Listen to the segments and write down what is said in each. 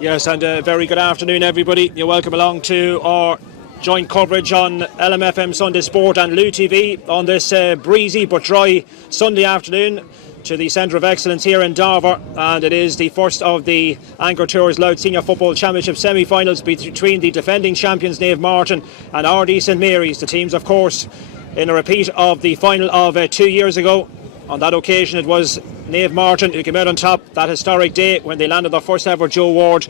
Yes, and very good afternoon, everybody. You're welcome along to our joint coverage on LMFM Sunday Sport and Louth TV on this breezy but dry Sunday afternoon to the Centre of Excellence here in Darver, and it is the first of the Anchor Tours Louth Senior Football Championship semi-finals between the defending champions Naomh Mairtin and Ardee St Mary's. The teams, of course, in a repeat of the final of 2 years ago. On that occasion, it was Naomh Mairtin who came out on top that historic day when they landed their first ever Joe Ward.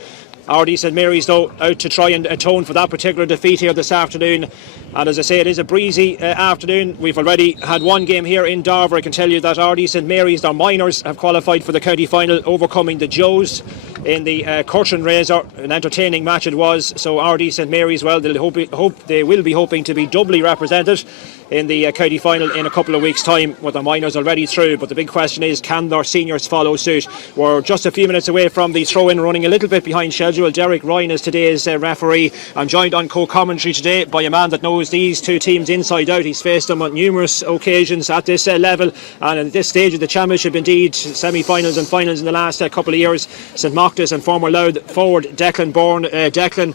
Ardee St Mary's, though, out to try and atone for that particular defeat here this afternoon. And as I say, it is a breezy afternoon. We've already had one game here in Darver. I can tell you that Ardee St Mary's, their minors, have qualified for the county final, overcoming the Joes in the Curtain Razor. An entertaining match it was. So Ardee St Mary's, well, they will be hoping to be doubly represented in the county final in a couple of weeks' time, with the minors already through. But the big question is, can their seniors follow suit? We're just a few minutes away from the throw-in, running a little bit behind schedule. Derek Ryan is today's referee. I'm joined on co-commentary today by a man that knows these two teams inside out. He's faced them on numerous occasions at this level, and at this stage of the championship, indeed, semi-finals and finals in the last couple of years. St Machtas and former Louth forward Declan Bourne. Declan,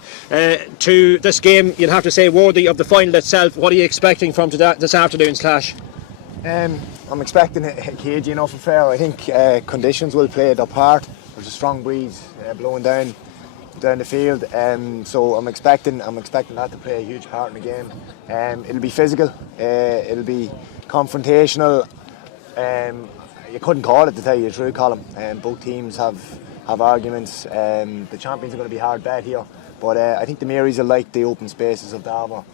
to this game, you'd have to say worthy of the final itself. What are you expecting from this afternoon's clash? I'm expecting a cagey enough affair. I think conditions will play their part. There's a strong breeze blowing down the field, so I'm expecting that to play a huge part in the game. It'll be physical, it'll be confrontational. You couldn't call it, to tell you the truth, Colin. Both teams have arguments. The champions are going to be hard bet here, but I think the Marys will like the open spaces of Darver,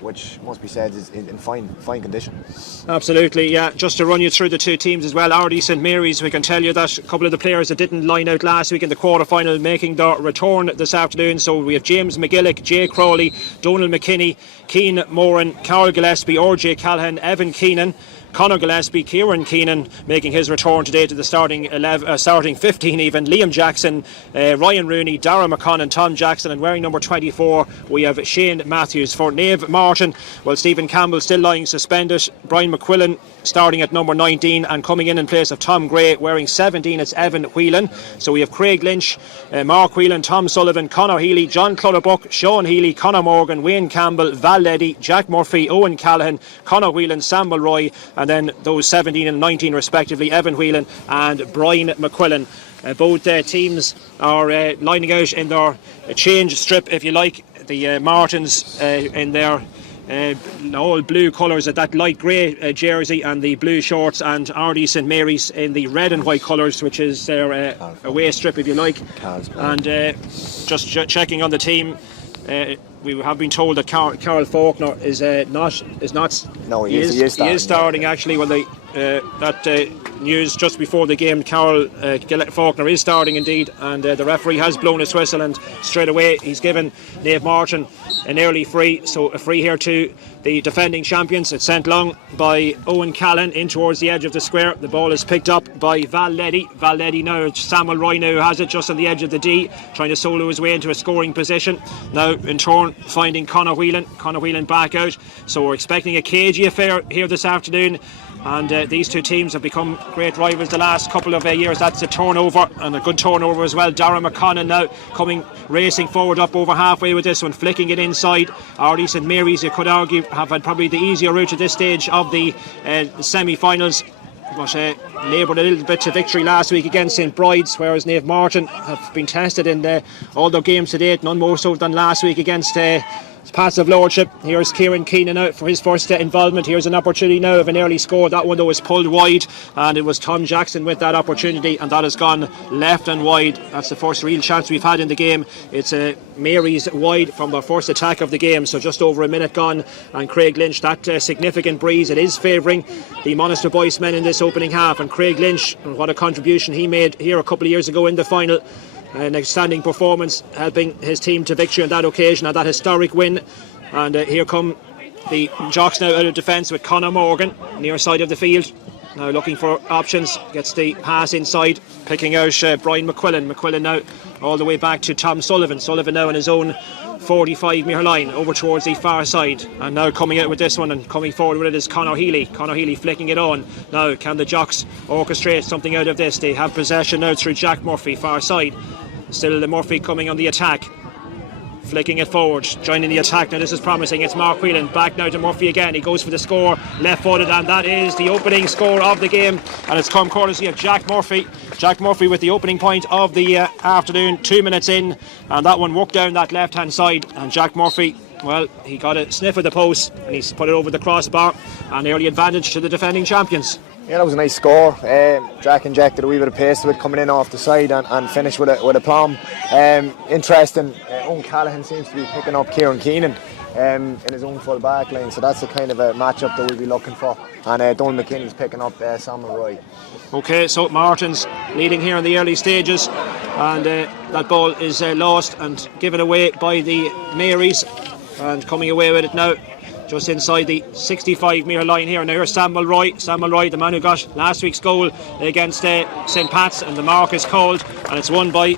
which must be said is in fine condition. Absolutely, yeah. Just to run you through the two teams as well, Ardee St Mary's, we can tell you that a couple of the players that didn't line out last week in the quarter-final making their return this afternoon. So we have James McGillick, Jay Crowley, Donald McKinney, Keane Moran, Carol Gillespie, RJ Callahan, Evan Keenan, Conor Gillespie, Kieran Keenan making his return today to the starting 15 even. Liam Jackson, Ryan Rooney, Darren McConnell, Tom Jackson, and wearing number 24 we have Shane Matthews. For Naomh Mairtin, well, Stephen Campbell still lying suspended. Brian McQuillan starting at number 19, and coming in place of Tom Gray wearing 17 it's Evan Whelan. So we have Craig Lynch, Mark Whelan, Tom Sullivan, Conor Healy, John Clutterbuck, Sean Healy, Conor Morgan, Wayne Campbell, Val Leddy, Jack Murphy, Owen Callahan, Conor Whelan, Sam Mulroy, and then those 17 and 19 respectively, Evan Whelan and Brian McQuillan. Both teams are lining out in their change strip, if you like. The Martins in their all blue colours, at that light grey jersey and the blue shorts, and Ardee St Mary's in the red and white colours, which is their away strip, if you like. And just checking on the team, we have been told that Carol Faulkner is not. No, he is starting actually. When they that news just before the game, Carol Faulkner is starting indeed, and the referee has blown his whistle, and straight away he's given Naomh Mairtin an early free. So a free here to the defending champions. It's sent long by Owen Callan in towards the edge of the square. The ball is picked up by Val Leddy now. Samuel Roy now has it just on the edge of the D, trying to solo his way into a scoring position. Now in turn finding Conor Whelan back out. So we're expecting a cagey affair here this afternoon. And these two teams have become great rivals the last couple of years. That's a turnover, and a good turnover as well. Darren McConnell now racing forward up over halfway with this one, flicking it inside. Ardee St Mary's, you could argue, have had probably the easier route at this stage of the semi-finals, but laboured a little bit to victory last week against St Bride's, whereas Naomh Mairtin have been tested in all their games to date, none more so than last week against Passive Lordship. Here's Kieran Keenan out for his first involvement. Here's an opportunity now of an early score. That one though was pulled wide, and it was Tom Jackson with that opportunity, and that has gone left and wide. That's the first real chance we've had in the game. It's Mary's wide from their first attack of the game, so just over a minute gone. And Craig Lynch, that significant breeze, it is favouring the Monaster Boys men in this opening half. And Craig Lynch, what a contribution he made here a couple of years ago in the final. An outstanding performance, helping his team to victory on that occasion, and that historic win. And here come the Jocks now out of defence with Conor Morgan near side of the field, now looking for options. Gets the pass inside, picking out Brian McQuillan now all the way back to Tom Sullivan now in his own 45-metre line over towards the far side, and now coming out with this one and coming forward with it is Conor Healy. Conor Healy flicking it on. Now can the Jocks orchestrate something out of this? They have possession now through Jack Murphy, far side. Still the Murphy coming on the attack, flicking it forward, joining the attack. Now this is promising. It's Mark Whelan back now to Murphy again. He goes for the score, left footed, and that is the opening score of the game, and it's come courtesy of Jack Murphy. Jack Murphy with the opening point of the afternoon, 2 minutes in, and that one walked down that left hand side, and Jack Murphy, well, he got a sniff of the post and he's put it over the crossbar, and early advantage to the defending champions. Yeah, that was a nice score. Jack injected a wee bit of pace to it, coming in off the side and finished with a plum. Interesting, Owen Callaghan seems to be picking up Kieran Keenan in his own full back line, so that's the kind of a matchup that we'll be looking for. And Donald McKinney's picking up Samuel Roy. Okay, so Martin's leading here in the early stages, and that ball is lost and given away by the Marys, and coming away with it now just inside the 65-metre line here. Now here's Samuel Roy, the man who got last week's goal against St Pat's, and the mark is called, and it's won by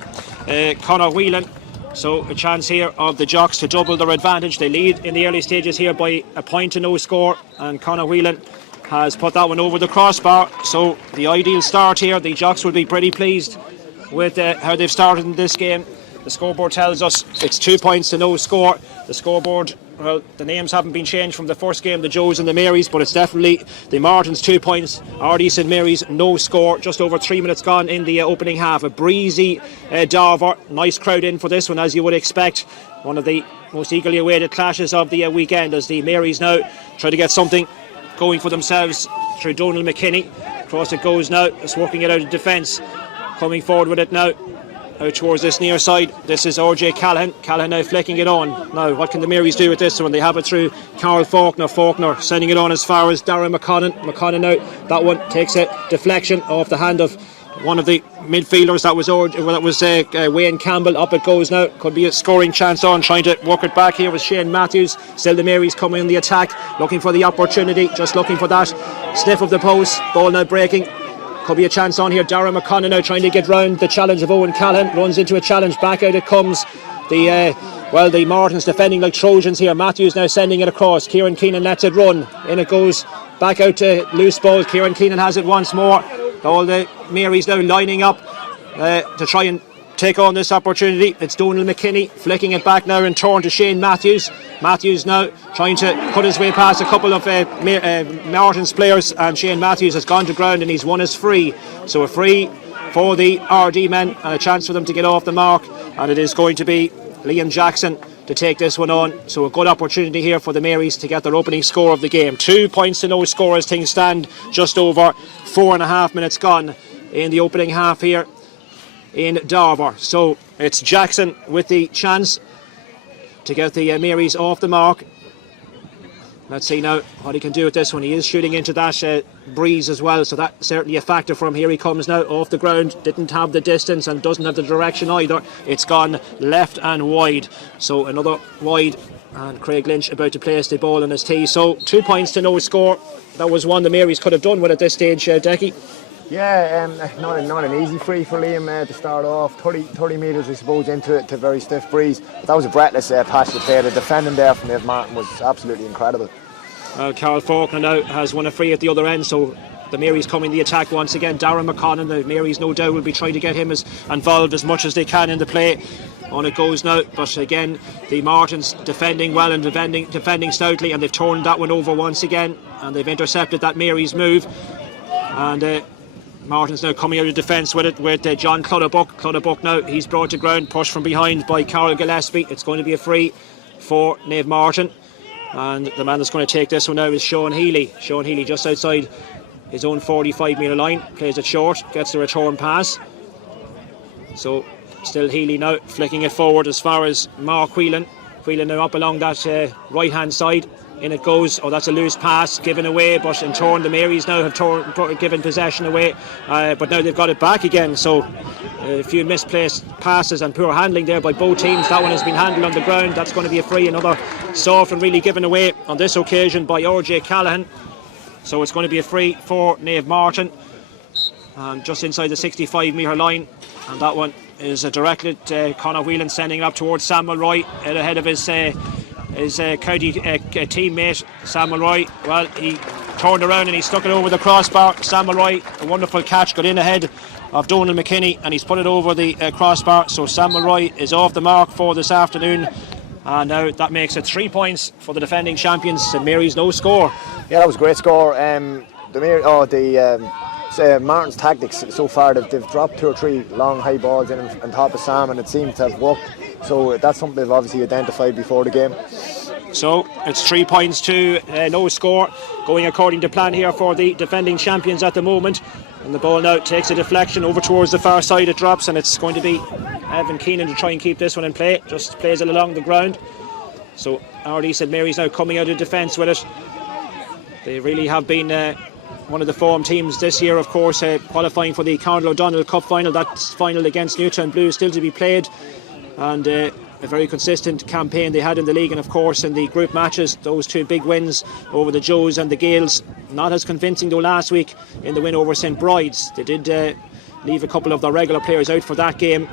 Conor Whelan. So a chance here of the Jocks to double their advantage. They lead in the early stages here by a point to no score, and Conor Whelan has put that one over the crossbar. So the ideal start here. The Jocks will be pretty pleased with how they've started in this game. The scoreboard tells us it's 2 points to no score. The scoreboard, well, the names haven't been changed from the first game, the Joes and the Marys, but it's definitely the Martins 2 points, Ardee St Mary's no score. Just over 3 minutes gone in the opening half. A breezy Darver, nice crowd in for this one, as you would expect. One of the most eagerly awaited clashes of the weekend, as the Marys now try to get something going for themselves through Donald McKinney. Across it goes now, it's working it out of defence. Coming forward with it now, out towards this near side. This is RJ Callaghan. Callaghan now flicking it on. Now what can the Marys do with this one? They have it through Carl Faulkner. Faulkner sending it on as far as Darren McConnon. McConnon now, that one takes a deflection off the hand of one of the midfielders. That was Wayne Campbell. Up it goes now. Could be a scoring chance on. Trying to work it back here with Shane Matthews. Still the Marys coming in the attack, looking for the opportunity, just looking for that sniff of the post. Ball now breaking. Could be a chance on here. Darren McConnell now trying to get round the challenge of Owen Callaghan. Runs into a challenge. Back out it comes. The Martins defending like Trojans here. Matthews now sending it across. Kieran Keenan lets it run. In it goes. Back out to loose ball. Kieran Keenan has it once more. All the Marys now lining up to try and take on this opportunity. It's Donald McKinney flicking it back now and torn to Shane Matthews. Matthews now trying to cut his way past a couple of Martins players, and Shane Matthews has gone to ground and he's won his free. So a free for the RD men and a chance for them to get off the mark, and it is going to be Liam Jackson to take this one on. So a good opportunity here for the Marys to get their opening score of the game. 2 points to no score as things stand. Just over 4.5 minutes gone in the opening half here in Darver. So it's Jackson with the chance to get the Marys off the mark. Let's see now what he can do with this one. He is shooting into that breeze as well, so that's certainly a factor for him. Here he comes now off the ground. Didn't have the distance and doesn't have the direction either. It's gone left and wide. So another wide, and Craig Lynch about to place the ball in his tee. So 2 points to no score. That was one the Marys could have done with at this stage, Decky. Yeah, not an easy free for Liam to start off. 30 metres, I suppose, into it, to very stiff breeze. But that was a breathless patch to play. The defending there from Naomh Mairtin was absolutely incredible. Carl Faulkner now has won a free at the other end, so the Marys coming the attack once again. Darren McConnon, the Marys no doubt will be trying to get him involved as much as they can in the play. On it goes now, but again the Martins defending well and defending stoutly, and they've torn that one over once again, and they've intercepted that Marys move. And Martin's now coming out of defence with it, with John Clutterbuck. Clutterbuck now, he's brought to ground, pushed from behind by Carol Gillespie. It's going to be a free for Naomh Mairtin, and the man that's going to take this one now is Sean Healy. Sean Healy just outside his own 45-metre line, plays it short, gets the return pass. So still Healy now flicking it forward as far as Mark Whelan. Whelan now up along that right hand side. In it goes. Oh, that's a loose pass given away, but in turn the Marys now have given possession away, but now they've got it back again. So a few misplaced passes and poor handling there by both teams. That one has been handled on the ground. That's going to be a free. Another soft and really given away on this occasion by RJ Callaghan. So it's going to be a free for Naomh Mairtin, and just inside the 65-metre line. And that one is directed at Conor Whelan, sending it up towards Samuel Roy ahead of his county teammate Samuel Roy. Well, he turned around and he stuck it over the crossbar. Samuel Roy, a wonderful catch, got in ahead of Donald McKinney, and he's put it over the crossbar. So Samuel Roy is off the mark for this afternoon, and now that makes it 3 points for the defending champions. St Mary's no score. Yeah, that was a great score. Martin's tactics so far, they've dropped 2 or 3 long high balls in on top of Sam, and it seems to have worked. So that's something they've obviously identified before the game. So it's 3 points to no score, going according to plan here for the defending champions at the moment. And the ball now takes a deflection over towards the far side. It drops, and it's going to be Evan Keenan to try and keep this one in play. Just plays it along the ground. So Ardee St Mary's now coming out of defence with it. They really have been one of the form teams this year, of course, qualifying for the Carl O'Donnell Cup final. That's final against Newtown Blues still to be played, and a very consistent campaign they had in the league, and of course in the group matches, those 2 big wins over the Joes and the Gales. Not as convincing though last week in the win over St Bride's. They did leave a couple of their regular players out for that game.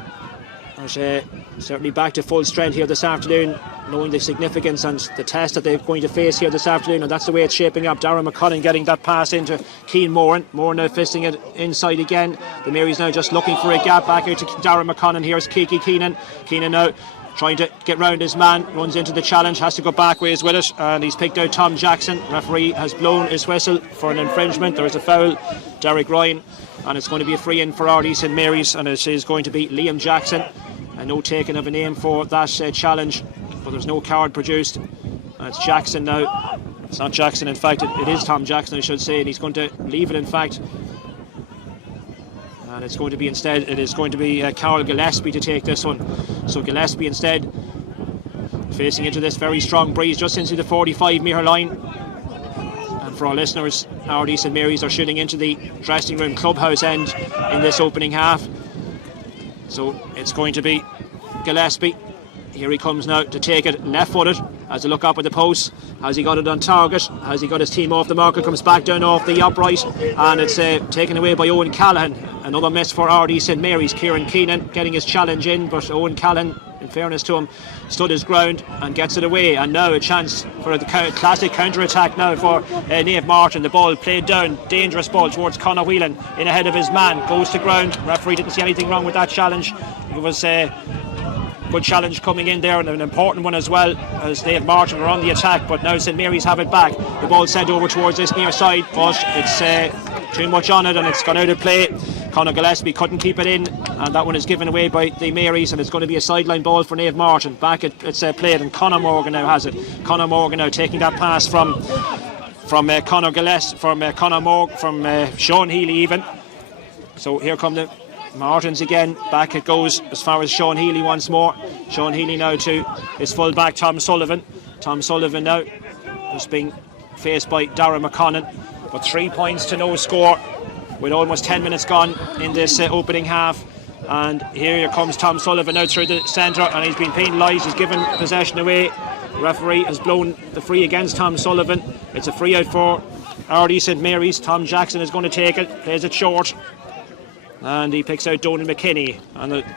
But certainly back to full strength here this afternoon, knowing the significance and the test that they're going to face here this afternoon, and that's the way it's shaping up. Darren McConnell getting that pass into Keane Moran. Moran now fisting it inside again. The Mary's now just looking for a gap back out to Darren McConnell. Here's Kiki Keenan. Keenan now trying to get round his man, runs into the challenge, has to go back ways with it, and he's picked out Tom Jackson. Referee has blown his whistle for an infringement. There is a foul, Derek Ryan, and it's going to be a free in for Ardee St Mary's, and it is going to be Liam Jackson. And no taking of a name for that challenge, but there's no card produced. And it's Jackson now. It's not Jackson, in fact, it is Tom Jackson, I should say, and he's going to leave it, in fact. And it's going to be instead, it is going to be Carol Gillespie to take this one. So Gillespie instead, facing into this very strong breeze just into the 45-metre line. And for our listeners, Ardee St Mary's are shooting into the dressing room clubhouse end in this opening half. So it's going to be Gillespie. Here he comes now to take it left-footed. Has a look up at the post. Has he got it on target? Has he got his team off the mark? It comes back down off the upright, and it's taken away by Owen Callahan. Another miss for Ardee St Mary's. Kieran Keenan getting his challenge in, but Owen Callahan, in fairness to him, stood his ground and gets it away. And now a chance for the classic counter-attack now for Naomh Mairtin. The ball played down, dangerous ball towards Conor Whelan, in ahead of his man, goes to ground. Referee didn't see anything wrong with that challenge. It was a good challenge coming in there, and an important one as well, as Naomh Mairtin are on the attack, but now St Mary's have it back. The ball sent over towards this near side, but it's too much on it, and it's gone out of play. Conor Gillespie couldn't keep it in, and that one is given away by the Marys, and it's going to be a sideline ball for Naomh Mairtin. Back it's played, and Conor Morgan now has it. Conor Morgan now taking that pass from Conor Gillespie, from Sean Healy even. So here come the Martins again. Back it goes as far as Sean Healy once more. Sean Healy now to his full back Tom Sullivan. Tom Sullivan now just being faced by Darren McConnell. But 3 points to no score with almost 10 minutes gone in this opening half. And here comes Tom Sullivan out through the centre, and he's been penalised. He's given possession away. The referee has blown the free against Tom Sullivan. It's a free out for Ardee St Mary's. Tom Jackson is going to take it, plays it short, and he picks out Donald McKinney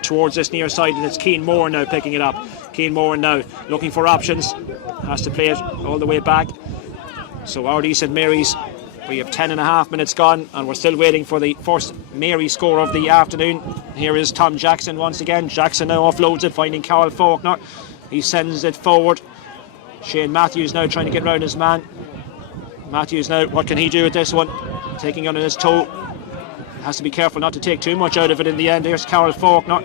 towards this near side, and it's Keane Moore now picking it up. Keane Moore now looking for options, has to play it all the way back. So Ardee St Mary's, we have 10.5 minutes gone, and we're still waiting for the first Mary score of the afternoon. Here is Tom Jackson once again. Jackson now offloads it, finding Carol Faulkner. He sends it forward. Shane Matthews now trying to get round his man. Matthews now, what can he do with this one? Taking on his toe. Has to be careful not to take too much out of it in the end. Here's Carol Faulkner.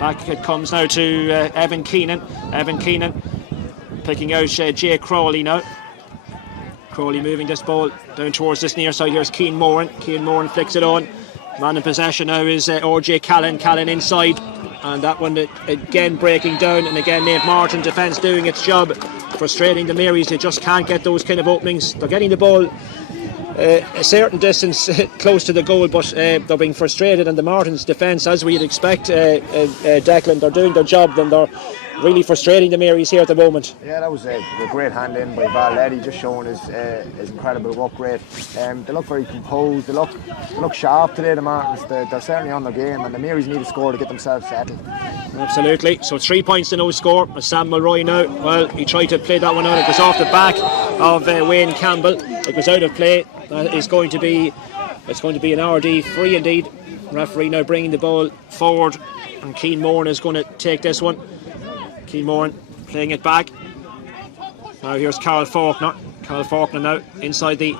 Back it comes now to Evan Keenan. Evan Keenan picking out Jay Crawley now. Crawley moving this ball down towards this near side. Here's Keane Moran. Keane Moran flicks it on. Man in possession now is RJ Callan. Callan inside, and that one again breaking down, and again Naomh Mairtin defence doing its job, frustrating the Marys. They just can't get those kind of openings. They're getting the ball a certain distance close to the goal, but they're being frustrated, and the Martins defence, as we'd expect, Declan, they're doing their job, and they're really frustrating the Marys here at the moment. Yeah, that was a great hand in by Valetti, just showing his incredible work rate. They look very composed, they look sharp today, the Martins. They're certainly on their game, and the Marys need a score to get themselves settled. Absolutely. So 3 points to no score. Sam Mulroy now, well, he tried to play that one out. It was off the back of Wayne Campbell. It was out of play. That is going to be an Ardee free indeed. Referee now bringing the ball forward, and Keane Moran is going to take this one. Keane Moran playing it back. Now here's Carl Faulkner. Carl Faulkner now inside the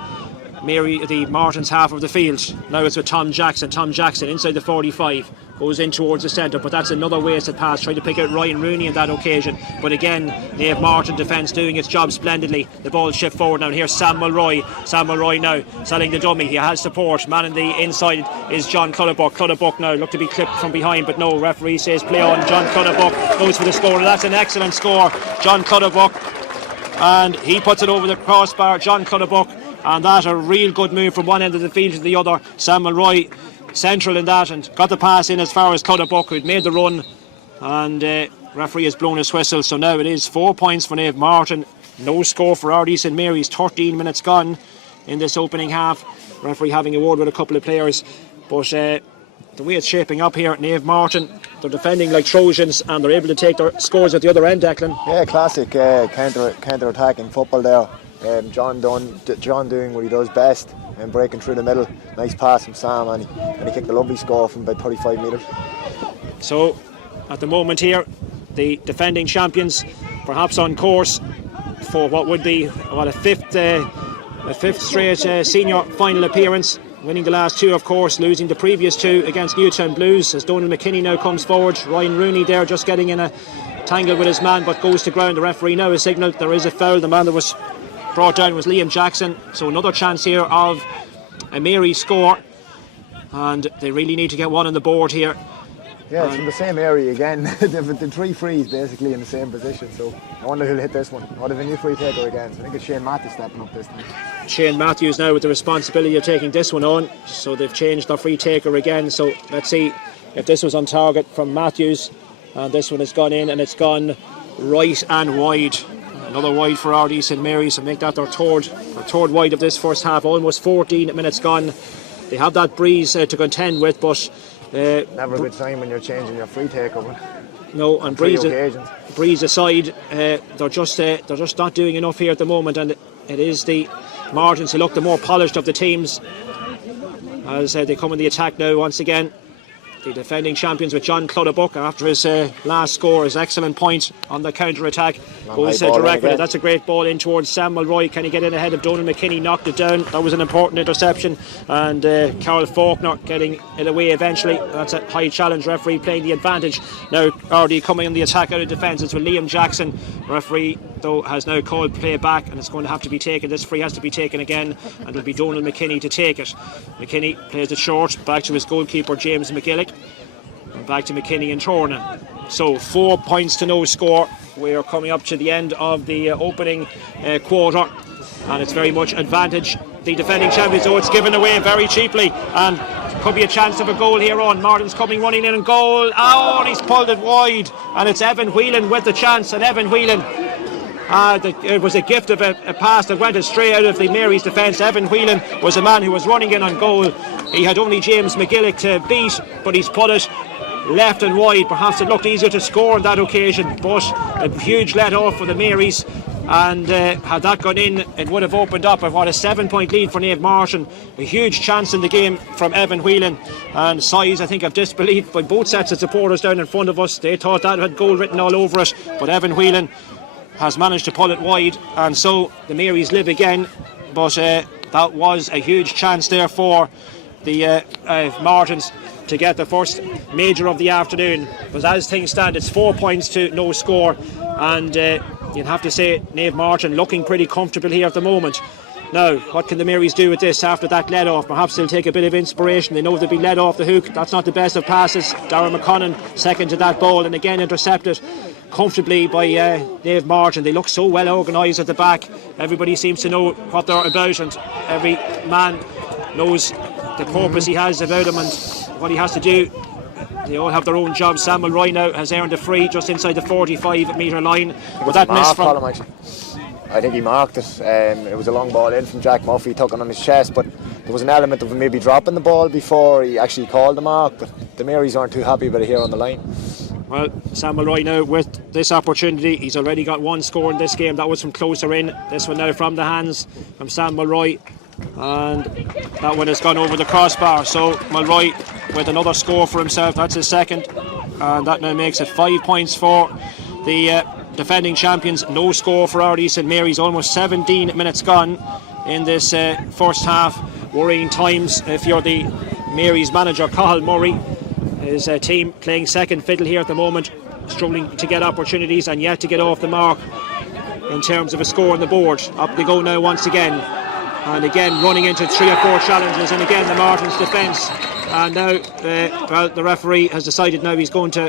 Martins half of the field. Now it's with Tom Jackson. Tom Jackson inside the 45. Goes in towards the centre, but that's another wasted pass. Trying to pick out Ryan Rooney on that occasion. But again, Naomh Mairtin defence doing its job splendidly. The ball shift forward now. And here's Sam Mulroy. Sam Mulroy now selling the dummy. He has support. Man in the inside is John Clutterbuck. Clutterbuck now looked to be clipped from behind, but no. Referee says play on. John Clutterbuck goes for the score. And that's an excellent score. John Clutterbuck. And he puts it over the crossbar. John Clutterbuck. And that a real good move from one end of the field to the other. Sam Mulroy central in that and got the pass in as far as Clutterbuck, who'd made the run, and referee has blown his whistle. So now it is 4 points for Naomh Mairtin, no score for Ardee St Mary's. 13 minutes gone in this opening half. Referee having a word with a couple of players, but the way it's shaping up here at Naomh Mairtin, they're defending like Trojans and they're able to take their scores at the other end. Declan. Yeah, classic counter attacking football there. John doing what he does best and breaking through the middle. Nice pass from Sam, and he kicked a lovely score from about 35 metres. So at the moment here, the defending champions perhaps on course for what would be a fifth straight senior final appearance, winning the last two, of course, losing the previous two against Newtown Blues. As Donald McKinney now comes forward, Ryan Rooney there just getting in a tangle with his man, but goes to ground. The referee now has signalled there is a foul. The man that was brought down was Liam Jackson. So another chance here of a Mary score, and they really need to get one on the board here. Yeah, it's from the same area again. the three frees basically in the same position, so I wonder who'll hit this one. What if a new free taker again? So I think it's Shane Matthews stepping up this time. Shane Matthews now with the responsibility of taking this one on, so they've changed their free taker again. So let's see if this was on target from Matthews, and this one has gone in and it's gone right and wide. Another wide for Ardee St Mary's, so make that their third wide of this first half. Almost 14 minutes gone. They have that breeze to contend with, but never a good sign when you're changing your free taker. No, and breeze aside, they're just not doing enough here at the moment, and it is the Martins who look the more polished of the teams as they come in the attack now once again. The defending champions with John Clutterbuck after his last score, his excellent point on the counter-attack. Goes direct with it. That's a great ball in towards Sam Mulroy. Can he get in ahead of Donald McKinney? Knocked it down. That was an important interception. And Carol Faulkner getting it away eventually. That's a high challenge. Referee playing the advantage. Now Ardee coming on the attack out of defence. It's with Liam Jackson. Referee though has now called play back, and it's going to have to be taken. This free has to be taken again, and it'll be Donald McKinney to take it. McKinney plays it short back to his goalkeeper James McGillick, and back to McKinney and Torna. So 4 points to no score. We are coming up to the end of the opening quarter, and it's very much advantage the defending champions. So it's given away very cheaply, and could be a chance of a goal here on. Martin's coming running in and goal. Oh, and he's pulled it wide, and it's Evan Whelan with the chance. And Evan Whelan, it was a gift of a pass that went straight out of the Mary's defence. Evan Whelan was a man who was running in on goal. He had only James McGillick to beat, but he's put it left and wide. Perhaps it looked easier to score on that occasion, but a huge let off for the Marys. And had that gone in, it would have opened up a 7-point lead for Naomh Mairtin. A huge chance in the game from Evan Whelan, and sighs I think of disbelief by both sets of supporters down in front of us. They thought that had goal written all over it, but Evan Whelan has managed to pull it wide, and so the Marys live again. But that was a huge chance there for the Martins to get the first major of the afternoon. But as things stand, it's 4 points to no score, and you'd have to say Naomh Mairtin looking pretty comfortable here at the moment. Now, what can the Marys do with this after that let-off? Perhaps they'll take a bit of inspiration. They know they'll be led off the hook. That's not the best of passes. Darver McConnon second to that ball, and again intercepted comfortably by Naomh Mairtin. They look so well organised at the back. Everybody seems to know what they're about, and every man knows the purpose he has about him and what he has to do. They all have their own jobs. Samuel Roy now has earned a free just inside the 45-metre line. But that missed from... I think he marked it. It was a long ball in from Jack Murphy, took it on his chest, but there was an element of him maybe dropping the ball before he actually called the mark. But the Marys aren't too happy about it here on the line. Well, Samuel Roy now with this opportunity. He's already got one score in this game. That was from closer in. This one now from the hands from Samuel Roy. And that one has gone over the crossbar. So Mulroy with another score for himself. That's his second. And that now makes it 5 points for the defending champions. No score for Ardee St Mary's. Almost 17 minutes gone in this first half. Worrying times if you're the Mary's manager, Cathal Murray. His team playing second fiddle here at the moment, struggling to get opportunities and yet to get off the mark in terms of a score on the board. Up they go now once again, and again running into 3 or 4 challenges, and again the Martins defence. And now the referee has decided now he's going to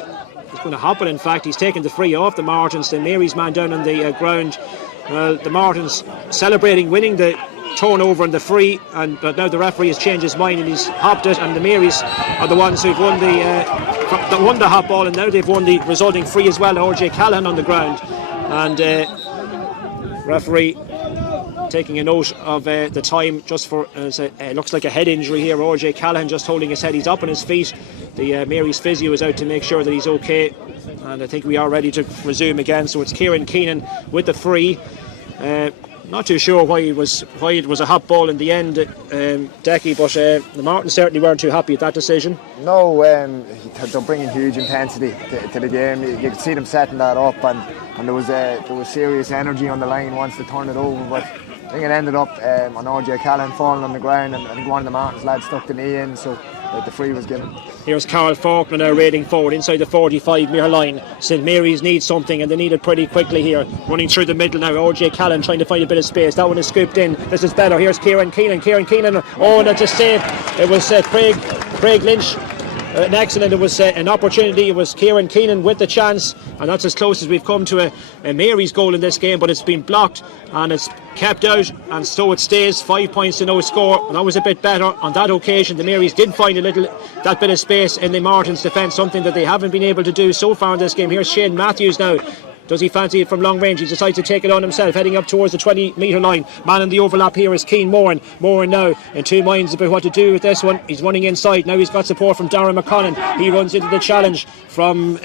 hop it. In fact, he's taken the free off the Martins. The Mary's man down on the ground. The Martins celebrating winning the turnover and the free, but now the referee has changed his mind and he's hopped it, and the Marys are the ones who've won the hop ball, and now they've won the resulting free as well. RJ Callahan on the ground, and referee taking a note of the time just for looks like a head injury here. RJ Callahan just holding his head. He's up on his feet. The Mary's physio is out to make sure that he's okay, and I think we are ready to resume again. So it's Kieran Keenan with the free. Not too sure why it was a hot ball in the end, Decky, but the Martins certainly weren't too happy at that decision. No, they're bringing huge intensity to the game. You could see them setting that up, and there was serious energy on the line once they turned it over. But I think it ended up on RJ Callahan falling on the ground, and I think one of the Martins lads stuck the knee in, so the free was given. Here's Carl Faulkner now raiding forward inside the 45-metre line. St Mary's needs something, and they need it pretty quickly here. Running through the middle now, RJ Callahan trying to find a bit of space. That one is scooped in. This is better. Here's Kieran Keenan. Oh, that's a save. It was Craig Lynch. Excellent. It was an opportunity. It was Kieran Keenan with the chance, and that's as close as we've come to a Mary's goal in this game, but it's been blocked and it's kept out, and so it stays. 5 points to no score, and that was a bit better on that occasion. The Marys did find that bit of space in the Martins' defence, something that they haven't been able to do so far in this game. Here's Shane Matthews now. Does he fancy it from long range? He decides to take it on himself, heading up towards the 20-metre line. Man in the overlap here is Cian Moran. Moran now in two minds about what to do with this one. He's running inside. Now he's got support from Darren McConnon. He runs into the challenge from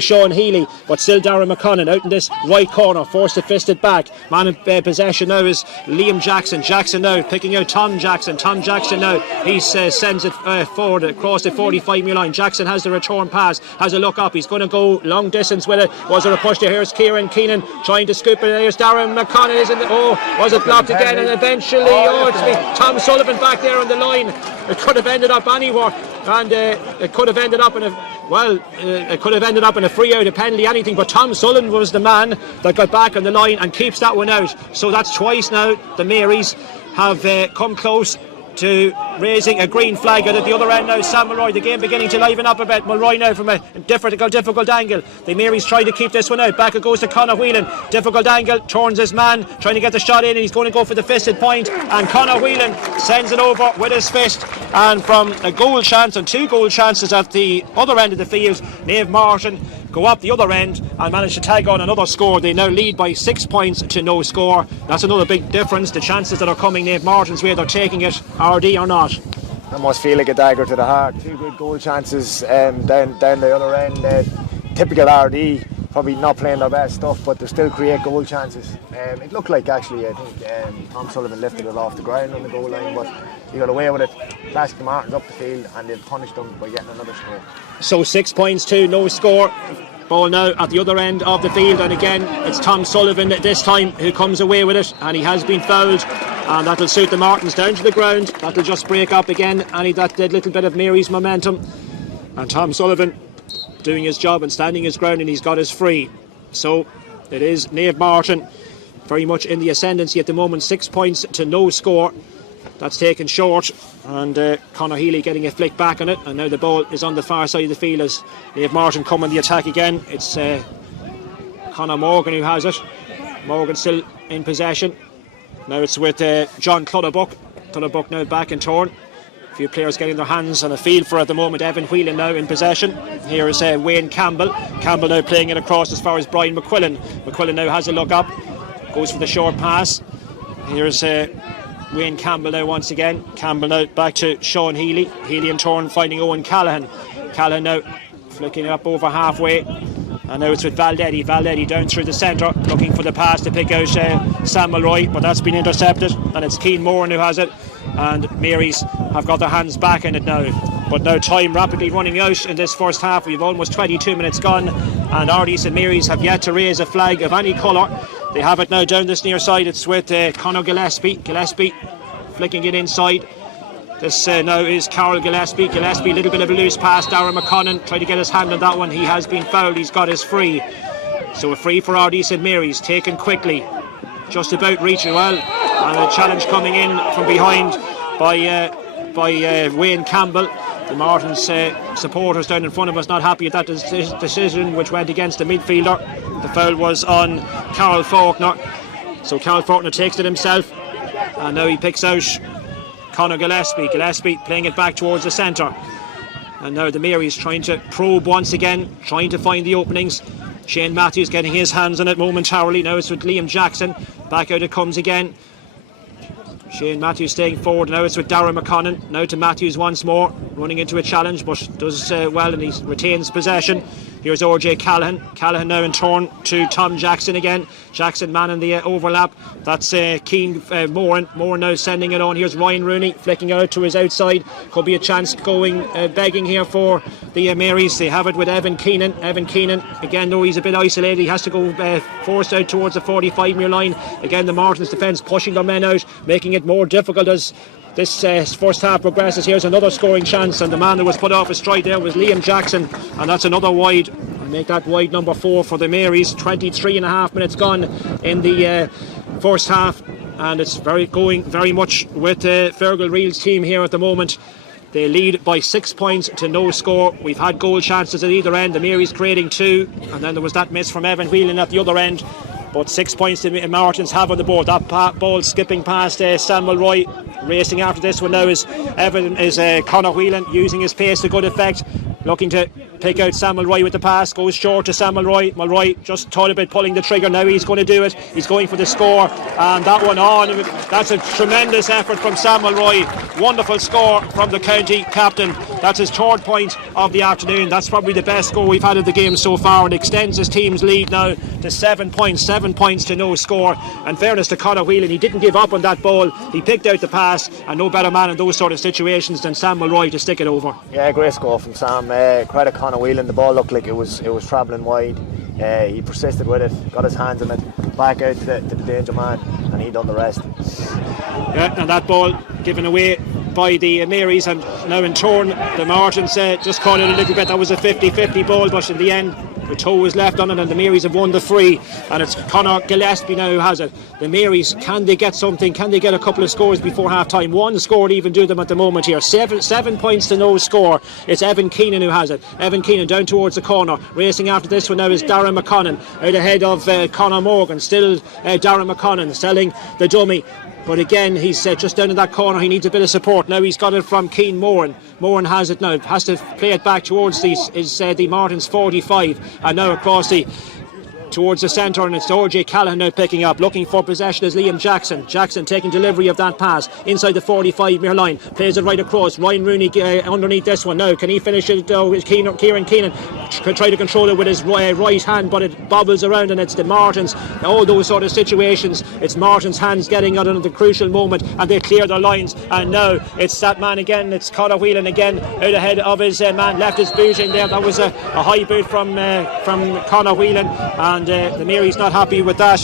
Sean Healy, but still Darren McConnon out in this right corner, forced to fist it back. Man in possession now is Liam Jackson. Jackson now picking out Tom Jackson. Tom Jackson now, he sends it forward across the 45-metre line. Jackson has the return pass, has a look up. He's going to go long distance with it. Was there a push there? Here's Kieran Keenan trying to scoop it. There's Darren McConnon. Was it blocked again? And eventually, it's me, Tom Sullivan back there on the line. It could have ended up anywhere, and it could have ended up in a free out, a penalty, anything. But Tom Sullivan was the man that got back on the line and keeps that one out. So that's twice now the Marys have come close to raising a green flag. At the other end now, Sam Mulroy, the game beginning to liven up a bit. Mulroy now from a difficult angle. The Marys try to keep this one out. Back it goes to Conor Whelan. Difficult angle, turns his man, trying to get the shot in, and he's going to go for the fisted point. And Conor Whelan sends it over with his fist. And from a goal chance and 2 goal chances at the other end of the field, Naomh Mairtin go up the other end and manage to tag on another score. They now lead by 6 points to no score. That's another big difference. The chances that are coming Naomh Mairtin's way, they're taking it. Ardee or not. I must feel like a dagger to the heart. 2 good goal chances down the other end. Typical Ardee, probably not playing their best stuff, but they still create goal chances. It looked like actually, I think Tom Sullivan lifted it off the ground on the goal line, but he got away with it. Basket Martins up the field, and they've punished them by getting another score. So 6 points to no score. Ball now at the other end of the field, and again it's Tom Sullivan this time who comes away with it, and he has been fouled, and that'll suit the Martins down to the ground. That'll just break up again that little bit of Mary's momentum, and Tom Sullivan doing his job and standing his ground, and he's got his free. So it is Naomh Mairtin very much in the ascendancy at the moment. 6 points to no score. That's taken short, and Conor Healy getting a flick back on it, and now the ball is on the far side of the field as Naomh Mairtin come on the attack again. It's Conor Morgan who has it. Morgan still in possession. Now it's with John Clutterbuck. Clutterbuck now back in turn few players getting their hands on a field for at the moment. Evan Whelan now in possession. Here is Wayne Campbell. Campbell now playing it across as far as Brian McQuillan. McQuillan now has a look up, goes for the short pass. Here's Wayne Campbell now once again. Campbell now back to Sean Healy. Healy in turn finding Owen Callaghan. Callaghan now flicking it up over halfway. And now it's with Valdetti. Valdetti down through the centre, looking for the pass to pick out Sam Mulroy, but that's been intercepted, and it's Keane Moran who has it. And Marys have got their hands back in it now. But now time rapidly running out in this first half. We've almost 22 minutes gone, and Ardee St Mary's have yet to raise a flag of any colour. They have it now down this near side. It's with Conor Gillespie. Gillespie flicking it inside. This now is Carol Gillespie. Gillespie, a little bit of a loose pass. Darren McConnon tried to get his hand on that one. He has been fouled. He's got his free. So a free for Ardee St Mary's, taken quickly. Just about reaching well. And a challenge coming in from behind by Wayne Campbell. The Martins supporters down in front of us not happy at that decision, which went against the midfielder. The foul was on Carol Faulkner. So Carol Faulkner takes it himself. And now he picks out Conor Gillespie. Gillespie playing it back towards the centre. And now the Marys trying to probe once again, trying to find the openings. Shane Matthews getting his hands on it momentarily. Now it's with Liam Jackson. Back out it comes again. Shane Matthews staying forward. Now it's with Darren McConnon. Now to Matthews once more, running into a challenge, but does well, and he retains possession. Here's RJ Callaghan. Callaghan now in turn to Tom Jackson again. Jackson man in the overlap. That's Keane Moran. Moran now sending it on. Here's Ryan Rooney flicking out to his outside. Could be a chance going begging here for the Marys. They have it with Evan Keenan. Evan Keenan again, though he's a bit isolated, he has to go forced out towards the 45-metre line. Again, the Martins defence pushing their men out, making it more difficult as this first half progresses. Here's another scoring chance, and the man that was put off his stride there was Liam Jackson, and that's another wide. Make that wide number 4 for the Marys. 23.5 minutes gone in the first half, and it's going very much with Fergal Reel's team here at the moment. They lead by 6 points to no score. We've had goal chances at either end. The Marys creating 2, and then there was that miss from Evan Whelan at the other end. But 6 points the Martins have on the board. That ball skipping past Sam Mulroy. Racing after this one now is Conor Whelan, using his pace to good effect. Looking to pick out Sam Mulroy with the pass. Goes short to Sam Mulroy. Mulroy just thought about pulling the trigger. Now he's going to do it. He's going for the score. And that one on. That's a tremendous effort from Sam Mulroy. Wonderful score from the county captain. That's his 3rd point of the afternoon. That's probably the best score we've had of the game so far, and extends his team's lead now to 7 points. 7 points to no score. And fairness to Conor Whelan, he didn't give up on that ball. He picked out the pass, and no better man in those sort of situations than Sam Mulroy to stick it over. Yeah, great score from Sam. Credit Conor Whelan. The ball looked like it was travelling wide. He persisted with it, got his hands on it, back out to the danger man, and he done the rest. Yeah, and that ball given away by the Marys, and now in turn the Martins just caught it a little bit. That was a 50-50 ball, but in the end the toe was left on it, and the Marys have won the free, and it's Conor Gillespie now who has it. The Marys, can they get something? Can they get a couple of scores before half time? One score would even do them at the moment here. 7 points to no score. It's Evan Keenan who has it. Evan Keenan down towards the corner. Racing after this one now is Darren McConnon, out ahead of Conor Morgan. Still Darren McConnon selling the dummy. But again, he's just down in that corner. He needs a bit of support. Now he's got it from Keane Moran. Moran has it now. Has to play it back towards the Martins 45. And now across towards the centre, and it's RJ Callaghan now picking up. Looking for possession is Liam Jackson. Jackson taking delivery of that pass inside the 45-metre line. Plays it right across. Ryan Rooney underneath this one now. Can he finish it? Kieran Keenan try to control it with his right hand, but it bobbles around, and it's the Martins. All those sort of situations, it's Martins' hands getting out at the crucial moment, and they clear their lines. And now it's that man again. It's Conor Whelan again, out ahead of his man. Left his boot in there. That was a high boot from Conor Whelan, and the Marys not happy with that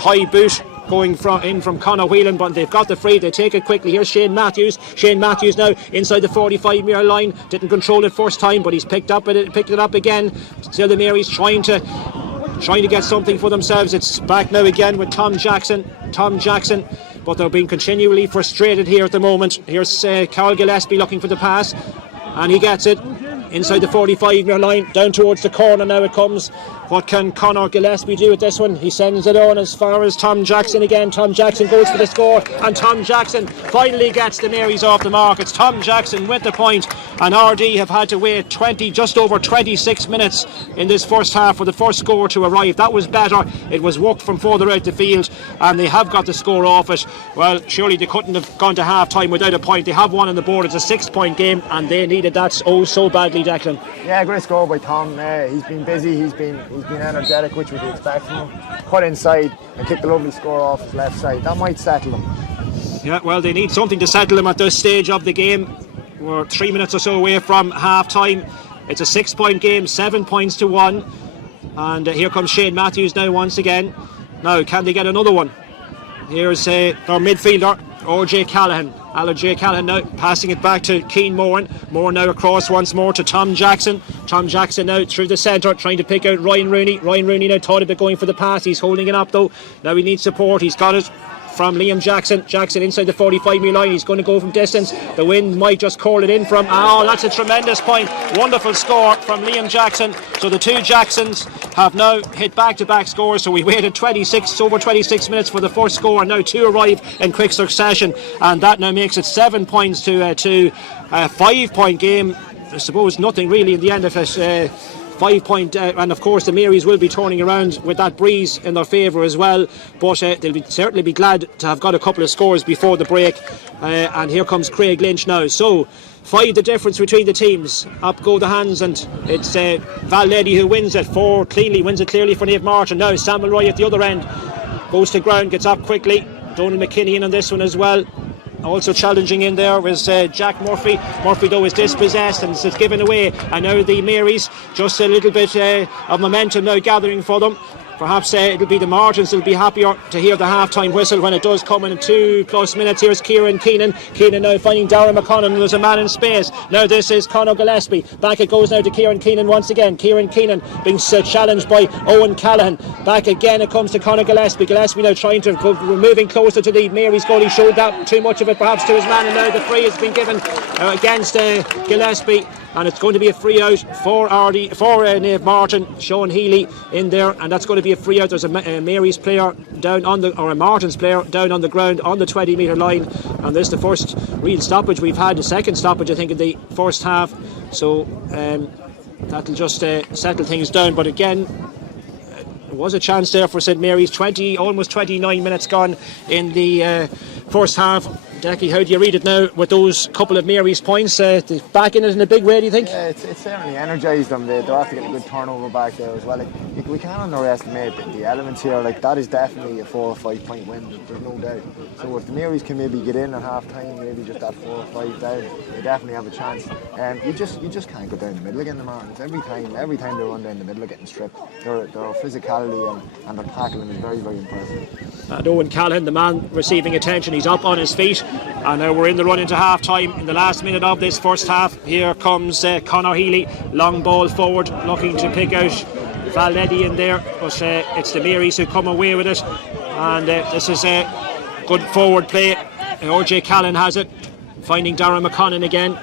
high boot going from Conor Whelan, but they've got the free. They take it quickly. Here's Shane Matthews. Shane Matthews now inside the 45-metre line. Didn't control it first time, but he's picked it up again. Still the Marys trying to get something for themselves. It's back now again with Tom Jackson, but they're being continually frustrated here at the moment. Here's Carol Gillespie looking for the pass, and he gets it inside the 45-metre line, down towards the corner now it comes, What can Conor Gillespie do with this one? He sends it on as far as Tom Jackson again. Tom Jackson goes for the score, and Tom Jackson finally gets the Marys off the mark. It's Tom Jackson with the point, and Ardee have had to wait just over 26 minutes in this first half for the first score to arrive. That was better. It was worked from further out the field, and they have got the score off it. Well, surely they couldn't have gone to half time without a point. They have one on the board. It's a 6-point game, and they needed that so badly, Declan. Yeah, great score by Tom. He's been busy, he's been energetic, which we'd expect from him. Cut inside and kicked a lovely score off his left side. That might settle them. Yeah, well, they need something to settle them at this stage of the game. We're 3 minutes or so away from half time. It's a 6-point game, 7 points to 1. And here comes Shane Matthews now once again. Now, can they get another one? Here's our midfielder, O.J. Callaghan. Alan J. Callaghan now passing it back to Keane Moran. Moran now across once more to Tom Jackson. Tom Jackson now through the centre, trying to pick out Ryan Rooney. Ryan Rooney now thought about going for the pass. He's holding it up though. Now he needs support. He's got it from Liam Jackson. Jackson inside the 45-metre line. He's going to go from distance. The wind might just curl it in from. Oh, that's a tremendous point. Wonderful score from Liam Jackson. So the two Jacksons have now hit back-to-back scores. So we waited over 26 minutes for the first score, and now two arrive in quick succession, and that now makes it 7 points to a 5-point game. I suppose nothing really in the end of it. 5 point, and of course the Marys will be turning around with that breeze in their favour as well, but they'll certainly be glad to have got a couple of scores before the break. And here comes Craig Lynch now. So 5 the difference between the teams. Up go the hands, and it's Val Ledy who wins it. 4 cleanly, wins it clearly for Naomh Mairtin. Now Samuel Roy at the other end goes to ground, gets up quickly. Donald McKinney in on this one as well. Also challenging in there was Jack Murphy. Murphy though is dispossessed and it's given away, and now the Marys just a little bit of momentum now gathering for them. Perhaps it'll be the Martins that'll be happier to hear the half-time whistle when it does come in 2+ minutes. Here's Kieran Keenan. Keenan now finding Darren McConnell. There's a man in space. Now this is Conor Gillespie. Back it goes now to Kieran Keenan once again. Kieran Keenan being challenged by Owen Callaghan. Back again it comes to Conor Gillespie. Gillespie now trying to go, moving closer to the Mary's goal. He showed that too much of it perhaps to his man, and now the free has been given against Gillespie. And it's going to be a free out for Ardee, for Naomh Mairtin. Sean Healy in there, and that's going to be a free out. There's a Mary's player down on the, or a Martin's player down on the ground on the 20-metre line, and this is the first real stoppage we've had, the second stoppage I think in the first half. So that'll just settle things down. But again, there was a chance there for St Mary's. Almost 29 minutes gone in the first half. Decky, how do you read it now with those couple of Mary's points? Back in it in a big way, do you think? Yeah, it's certainly energised them. They'll have to get a good turnover back there as well. We can't underestimate the elements here. Like, that is definitely a 4 or 5 point win, there's no doubt. So if the Marys can maybe get in at half time, maybe just that 4 or 5 down, they definitely have a chance. You just can't go down the middle again, the Martins. Every time they run down the middle, getting stripped. Their physicality and their tackling is very, very impressive. And Owen Callaghan, the man receiving attention, he's up on his feet. And now we're in the run into half time in the last minute of this first half. Here comes Conor Healy, long ball forward, looking to pick out Val Ledy in there, but it's the Marys who come away with it. And this is a good forward play. RJ Callan has it, finding Darren McConnell again.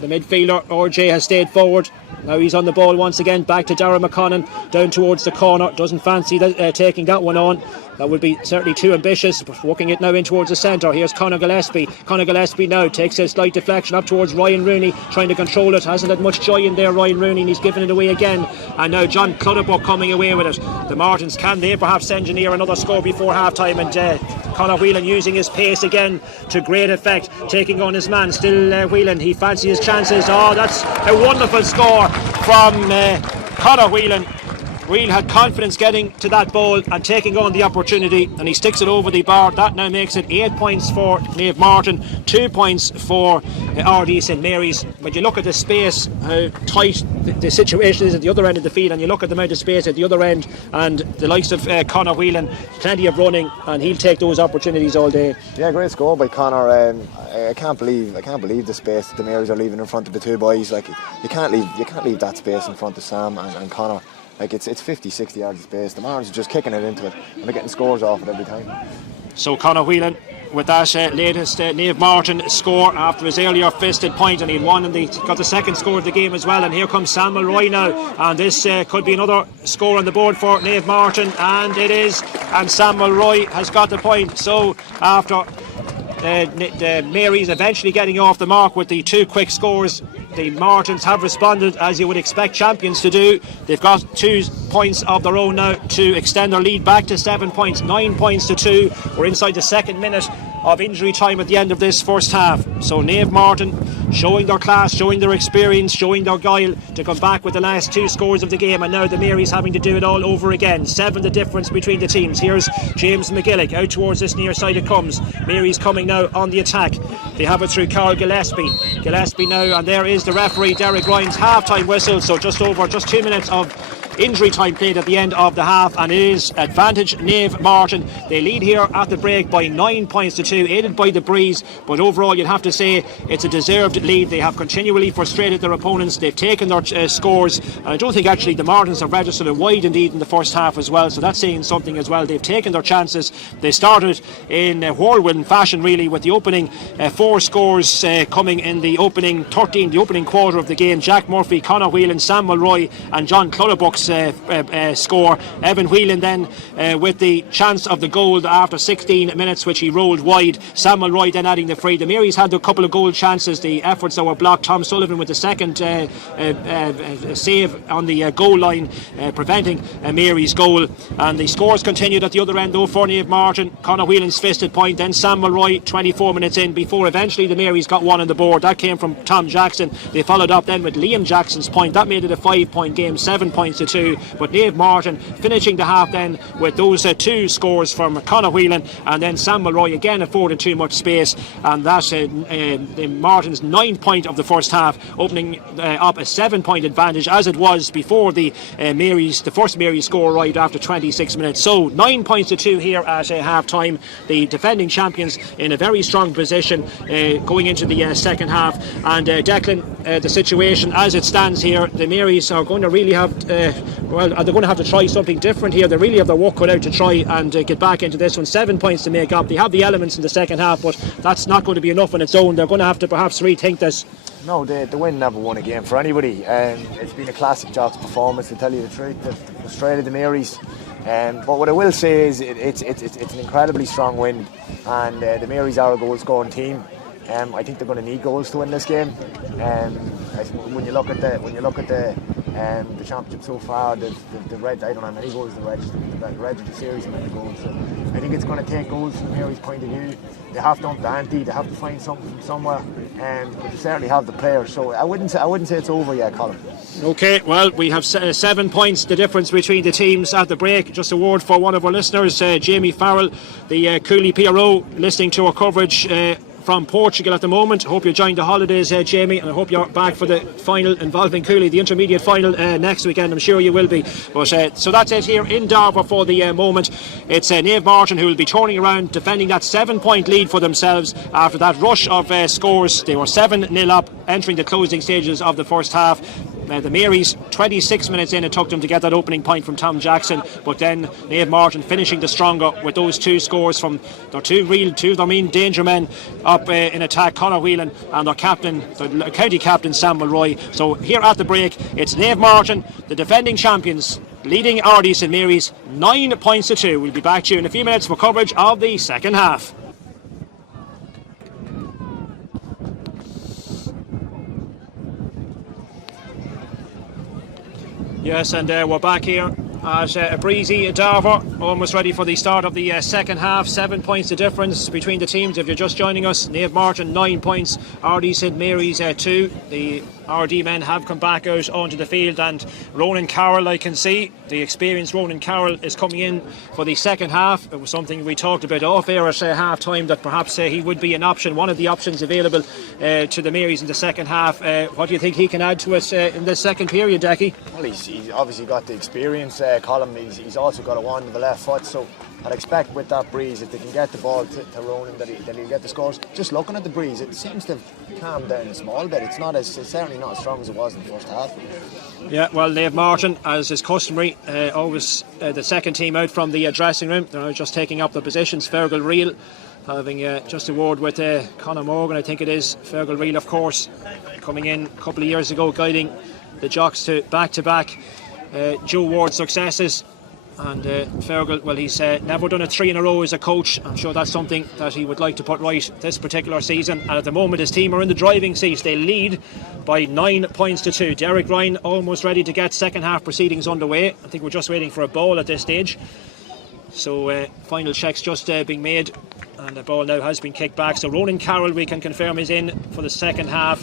The midfielder RJ has stayed forward. Now he's on the ball once again, back to Darren McConnell, down towards the corner. Doesn't fancy taking that one on. That would be certainly too ambitious, but working it now in towards the centre. Here's Conor Gillespie. Conor Gillespie now takes a slight deflection up towards Ryan Rooney, trying to control it. Hasn't had much joy in there, Ryan Rooney, and he's given it away again. And now John Clutterbuck coming away with it. The Martins, can they perhaps engineer another score before half time? And Conor Whelan using his pace again to great effect, taking on his man. Still Whelan, he fancies his chances. Oh, that's a wonderful score from Conor Whelan. Wheel had confidence getting to that ball and taking on the opportunity, and he sticks it over the bar. That now makes it 8 points for Naomh Mairtin, 2 points for Ardee St Mary's. When you look at the space, how tight the situation is at the other end of the field, and you look at the amount of space at the other end, and the likes of Conor Whelan, plenty of running, and he'll take those opportunities all day. Yeah, great score by Conor. I can't believe the space that the Marys are leaving in front of the two boys. Like, you can't leave that space in front of Sam and Conor. Like, it's 50-60 yards of space. The Martins are just kicking it into it, and they're getting scores off it every time. So Conor Whelan with that latest Naomh Mairtin score after his earlier fisted point, and he won and he got the second score of the game as well. And here comes Sam Mulroy now, and this could be another score on the board for Naomh Mairtin, and it is, and Sam Mulroy has got the point. So after the Marys eventually getting off the mark with the 2 quick scores, the Martins have responded as you would expect champions to do. They've got 2 points of their own now to extend their lead back to 7 points, 9 points to 2. We're inside the second minute of injury time at the end of this first half. So Naomh Mairtin showing their class, showing their experience, showing their guile to come back with the last 2 scores of the game, and now the Marys having to do it all over again. 7 the difference between the teams. Here's James McGillick out towards this near side it comes. Marys coming now on the attack. They have it through Carl Gillespie now, and there is the referee Derek Ryan's half-time whistle. So just 2 minutes of injury time played at the end of the half, and it is advantage Naomh Mairtin. They lead here at the break by 9 points to 2, aided by the breeze, but overall you'd have to say it's a deserved lead. They have continually frustrated their opponents. They've taken their scores, and I don't think actually the Martins have registered a wide indeed in the first half as well, so that's saying something as well. They've taken their chances. They started in whirlwind fashion really, with the opening 4 scores coming in the opening quarter of the game. Jack Murphy, Conor Whelan, Sam Mulroy and John Clutterbuck's score. Evan Whelan then with the chance of the goal after 16 minutes, which he rolled wide. Sam Mulroy then adding the free. The Marys had a couple of goal chances, the efforts that were blocked. Tom Sullivan with the second save on the goal line, preventing Mary's goal. And the scores continued at the other end though for Naomh Mairtin. Conor Whelan's fisted point, then Sam Mulroy 24 minutes in, before eventually the Marys got one on the board. That came from Tom Jackson. They followed up then with Liam Jackson's point. That made it a 5-point game, 7 points to 2. But Naomh Mairtin finishing the half then with those 2 scores from Conor Whelan, and then Sam Mulroy again afforded too much space, and that the Martin's 9 point of the first half, opening up a 7-point advantage as it was before the first Marys score arrived after 26 minutes. So 9 points to 2 here at half time. The defending champions in a very strong position going into the second half. And Declan, the situation as it stands here, the Marys are going to really have they're going to have to try something different here. They really have their work cut out to try and get back into this one. 7 points to make up. They have the elements in the second half, but that's not going to be enough on its own. They're going to have to perhaps rethink this. No, the win never won a game for anybody. It's been a classic Jocks performance, to tell you the truth. They've frustrated the Marys. But what I will say is it's an incredibly strong win, and the Marys are a goal scoring team. I think they're going to need goals to win this game. When you look at the championship so far, the Reds, I don't know how many goals the Reds of the series, how many goals. So I think it's going to take goals from the Mary's point of view. They have to up the ante, they have to find something from somewhere, but they certainly have the players. So I wouldn't say it's over yet, Colin. Okay, well, we have 7 points, the difference between the teams at the break. Just a word for one of our listeners, Jamie Farrell, the Cooley PRO, listening to our coverage from Portugal at the moment. Hope you're enjoying the holidays, Jamie, and I hope you're back for the final involving Cooley, the intermediate final next weekend. I'm sure you will be. But so that's it here in Darver for the moment. It's Naomh Mairtin who will be turning around, defending that 7-point lead for themselves after that rush of scores. They were 7-0 up entering the closing stages of the first half. The Marys, 26 minutes in, it took them to get that opening point from Tom Jackson, but then Naomh Mairtin finishing the stronger with those 2 scores from their two of their main danger men up in attack, Conor Whelan, and their captain, the county captain, Sam Mulroy. So here at the break, it's Naomh Mairtin, the defending champions, leading Ardee St Mary's 9 points to 2. We'll be back to you in a few minutes for coverage of the second half. Yes, and we're back here at a breezy Darver, almost ready for the start of the second half. 7 points the difference between the teams. If you're just joining us, Naomh Mairtin 9 points, Ardee St Mary's 2. The Ardee men have come back out onto the field, and Ronan Carroll, I can see, the experienced Ronan Carroll, is coming in for the second half. It was something we talked about off air at half time, that perhaps he would be an option, one of the options available to the Marys in the second half. What do you think he can add to us in the second period, Decky? Well, he's obviously got the experience, Colin. He's also got a wand with the left foot, so I'd expect with that breeze, if they can get the ball to Ronan, that he'll get the scores. Just looking at the breeze, it seems to have calmed down a small bit. It's certainly not as strong as it was in the first half. Yeah, well, Naomh Mairtin, as is customary, always the second team out from the dressing room. They're just taking up the positions. Fergal Reel having just a word with Conor Morgan, I think it is. Fergal Reel, of course, coming in a couple of years ago, guiding the Jocks to back-to-back Joe Ward successes. And Fergal, well, he's never done a 3 in a row as a coach. I'm sure that's something that he would like to put right this particular season. And at the moment his team are in the driving seat. They lead by 9 points to 2. Derek Ryan almost ready to get second half proceedings underway. I think we're just waiting for a ball at this stage. So final checks just being made, and the ball now has been kicked back. So Ronan Carroll, we can confirm, is in for the second half.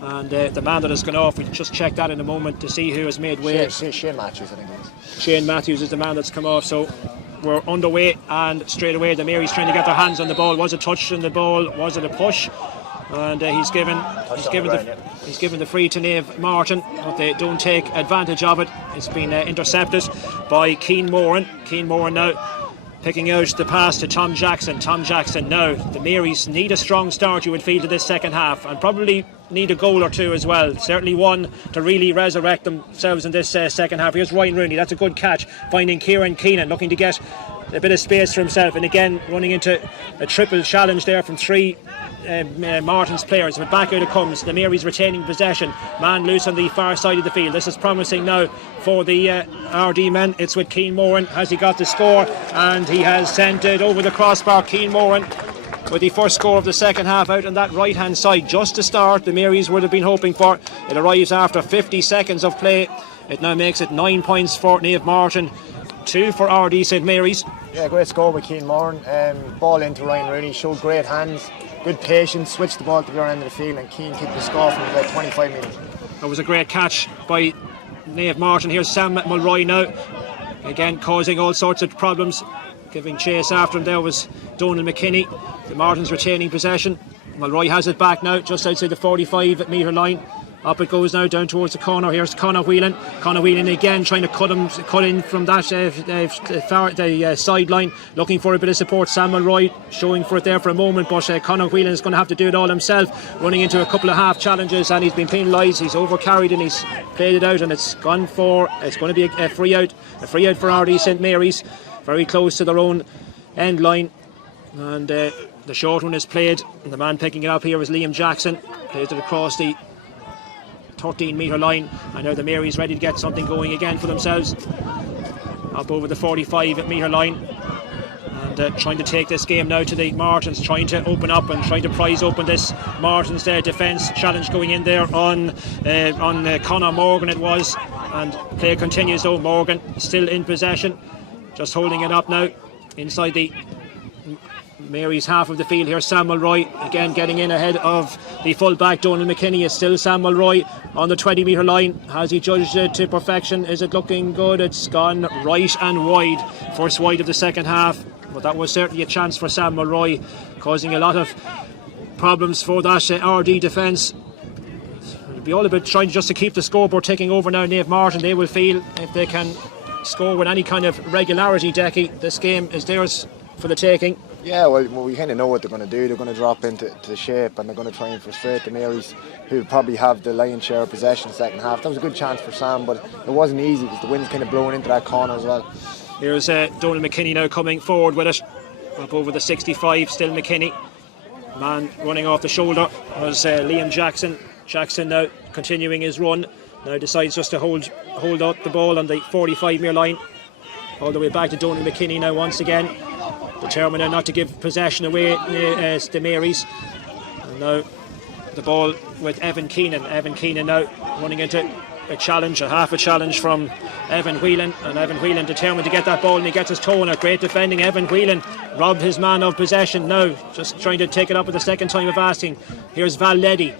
And the man that has gone off, we'll just check that in a moment to see who has made way. Shane Matthews, I think it is. Shane Matthews is the man that's come off. So we're underway, and straight away the Marys trying to get their hands on the ball. Was it touch on the ball? Was it a push? And he's given the free to Naomh Mairtin, but they don't take advantage of it. It's been intercepted by Cian Moran. Cian Moran now picking out the pass to Tom Jackson. Tom Jackson now. The Marys need a strong start, you would feel, to this second half, and probably need a goal or two as well. Certainly one to really resurrect themselves in this second half. Here's Ryan Rooney. That's a good catch, finding Kieran Keenan, looking to get a bit of space for himself, and again running into a triple challenge there from 3 Martin's players, but back out it comes. The Marys retaining possession, man loose on the far side of the field. This is promising now for the Ardee men. It's with Cian Moran. Has he got the score? And he has sent it over the crossbar. Cian Moran with the first score of the second half out on that right hand side, just to start. The Marys would have been hoping for. It arrives after 50 seconds of play. It now makes it 9 points for Naomh Mairtin, 2 for Ardee St Mary's. Yeah, great score with Cian Moran. Ball into Ryan Rooney, showed great hands, good patience, switched the ball to the other end of the field, and Cian kicked the score from about 25 metres. That was a great catch by Naomh Mairtin. Here's Sam Mulroy now, again causing all sorts of problems. Giving chase after him there was Donald McKinney. The Martins retaining possession. Mulroy has it back now, just outside the 45 metre line. Up it goes now, down towards the corner. Here's Conor Whelan. Conor Whelan again trying to cut in from that sideline, looking for a bit of support. Sam Mulroy showing for it there for a moment, but Conor Whelan is going to have to do it all himself, running into a couple of half challenges, and he's been penalised. He's overcarried and he's played it out, and it's going to be a free out for Ardee St Mary's, very close to their own end line. And the short one is played, and the man picking it up here is Liam Jackson. Plays it across the 13 metre line, and now the Marys ready to get something going again for themselves up over the 45 metre line, and trying to take this game now to the Martins, trying to open up and trying to prise open this Martins defence. Challenge going in there on Conor Morgan it was, and play continues though. Morgan still in possession, just holding it up now inside the Mary's half of the field. Here Sam Mulroy again getting in ahead of the full-back Donald McKinney. Is still Sam Mulroy on the 20 metre line. Has he judged it to perfection? Is it looking good? It's gone right and wide. First wide of the second half, but that was certainly a chance for Sam Mulroy, causing a lot of problems for that Ardee defence. It'll be all about trying just to keep the scoreboard ticking over now. Naomh Mairtin, they will feel if they can score with any kind of regularity, Decky, this game is theirs for the taking. Yeah, well, we kind of know what they're going to do. They're going to drop into shape, and they're going to try and frustrate the Marys, who probably have the lion's share of possession in the second half. That was a good chance for Sam, but it wasn't easy because the wind's kind of blowing into that corner as well. Here's Donald McKinney now coming forward with it, up over the 65, still McKinney. Man running off the shoulder was Liam Jackson. Jackson now continuing his run, now decides just to hold up the ball on the 45 metre line, all the way back to Donald McKinney now once again, determined not to give possession away as the Marys. And now the ball with Evan Keenan. Evan Keenan now running into a half a challenge from Evan Whelan, and Evan Whelan determined to get that ball, and he gets his toe in it. Great defending. Evan Whelan robbed his man of possession now, just trying to take it up at the second time of asking. Here's Val Leddy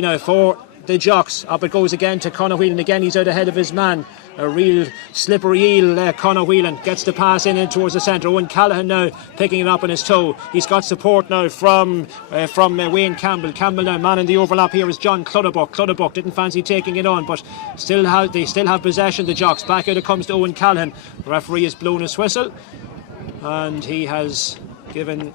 now for the Jocks. Up it goes again to Conor Whelan. Again he's out ahead of his man. A real slippery eel, Conor Whelan gets the pass in towards the centre. Owen Callaghan now picking it up on his toe. He's got support now from Wayne Campbell. Campbell now, man in the overlap here is John Clutterbuck. Clutterbuck didn't fancy taking it on, but they still have possession, the Jocks. Back out it comes to Owen Callaghan. The referee has blown his whistle, and he has given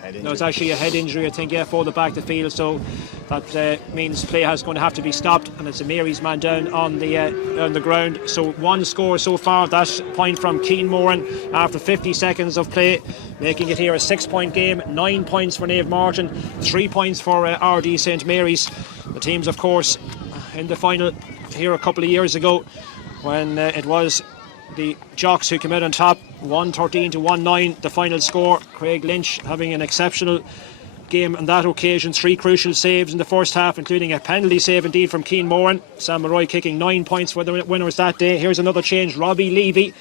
Head no, it's injury. actually a head injury, I think, yeah, further back the field. So that means play is going to have to be stopped, and it's a Mary's man down on the ground. So one score so far. That point from Keane Moran after 50 seconds of play, making it here a 6-point game. 9 points for Naomh Mairtin, 3 points for Ardee St Mary's. The teams, of course, in the final here a couple of years ago, when it was the Jocks who came out on top, 113 to 1-9 the final score. Craig Lynch having an exceptional game on that occasion. 3 crucial saves in the first half, including a penalty save indeed from Keane Moran. Sam Roy kicking 9 points for the winners that day. Here's another change. Robbie Levy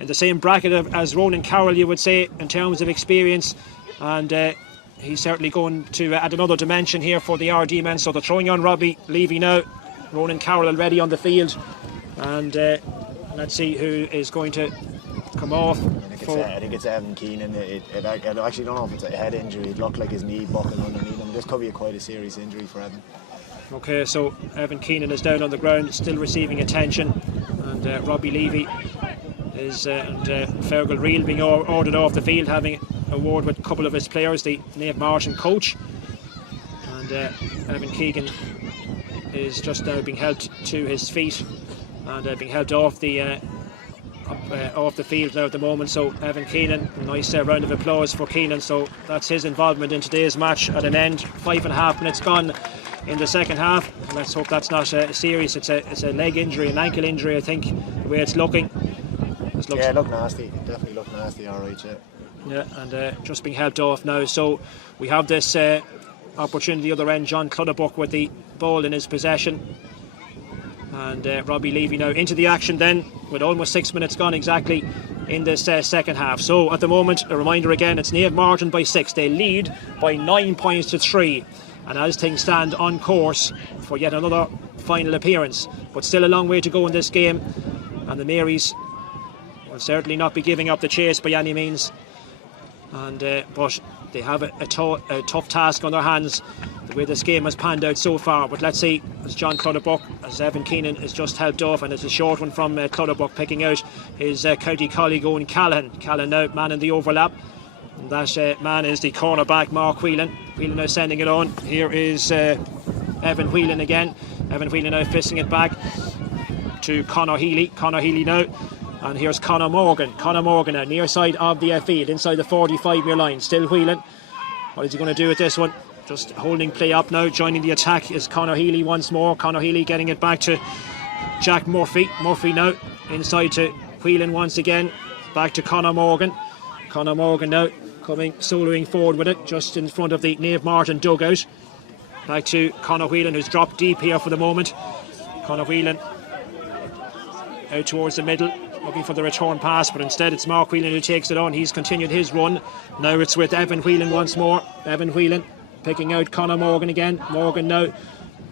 in the same bracket as Ronan Carroll, you would say, in terms of experience, and he's certainly going to add another dimension here for the RD men. So they're throwing on Robbie Levy now. Ronan Carroll already on the field, and let's see who is going to come off. I think it's Evan Keenan. I actually don't know if it's a head injury. It looked like his knee buckling underneath him. This could be quite a serious injury for Evan. Okay, so Evan Keenan is down on the ground, still receiving attention, and Robbie Levy is and Fergal Reel being ordered off the field, having a word with a couple of his players, the Naomh Mairtin coach, and Evan Keegan is just now being helped to his feet and being helped off the field now at the moment. So Evan Keenan, a nice round of applause for Keenan. So that's his involvement in today's match at an end. 5.5 minutes gone in the second half. Let's hope that's not serious. It's a leg injury, an ankle injury, I think, the way it's looking. Yeah, it looked nasty. It definitely looked nasty, alright, yeah. Yeah, and just being helped off now. So we have this opportunity the other end. John Clutterbuck with the ball in his possession, and Robbie Levy now into the action then, with almost 6 minutes gone exactly in this second half. So at the moment, a reminder again, it's Naomh Mairtin by 6. They lead by 9 points to 3, and as things stand, on course for yet another final appearance, but still a long way to go in this game, and the Marys will certainly not be giving up the chase by any means, and but they have a tough task on their hands, the way this game has panned out so far. But let's see, as John Clutterbuck, as Evan Keenan is just helped off, and it's a short one from Clutterbuck picking out his county colleague Owen Callan. Callan now man in the overlap, and that man is the cornerback Mark Whelan. Whelan now sending it on. Here is Evan Whelan again. Evan Whelan now fisting it back to Conor Healy. Conor Healy now. And here's Conor Morgan. Conor Morgan now, near side of the field, inside the 45-metre line. Still Whelan. What is he going to do with this one? Just holding play up now. Joining the attack is Conor Healy once more. Conor Healy getting it back to Jack Murphy. Murphy now inside to Whelan once again. Back to Conor Morgan. Conor Morgan now coming, soloing forward with it, just in front of the Naomh Mairtin dugout. Back to Conor Whelan, who's dropped deep here for the moment. Conor Whelan out towards the middle, looking for the return pass, but instead it's Mark Whelan who takes it on. He's continued his run. Now it's with Evan Whelan once more. Evan Whelan picking out Conor Morgan again. Morgan now,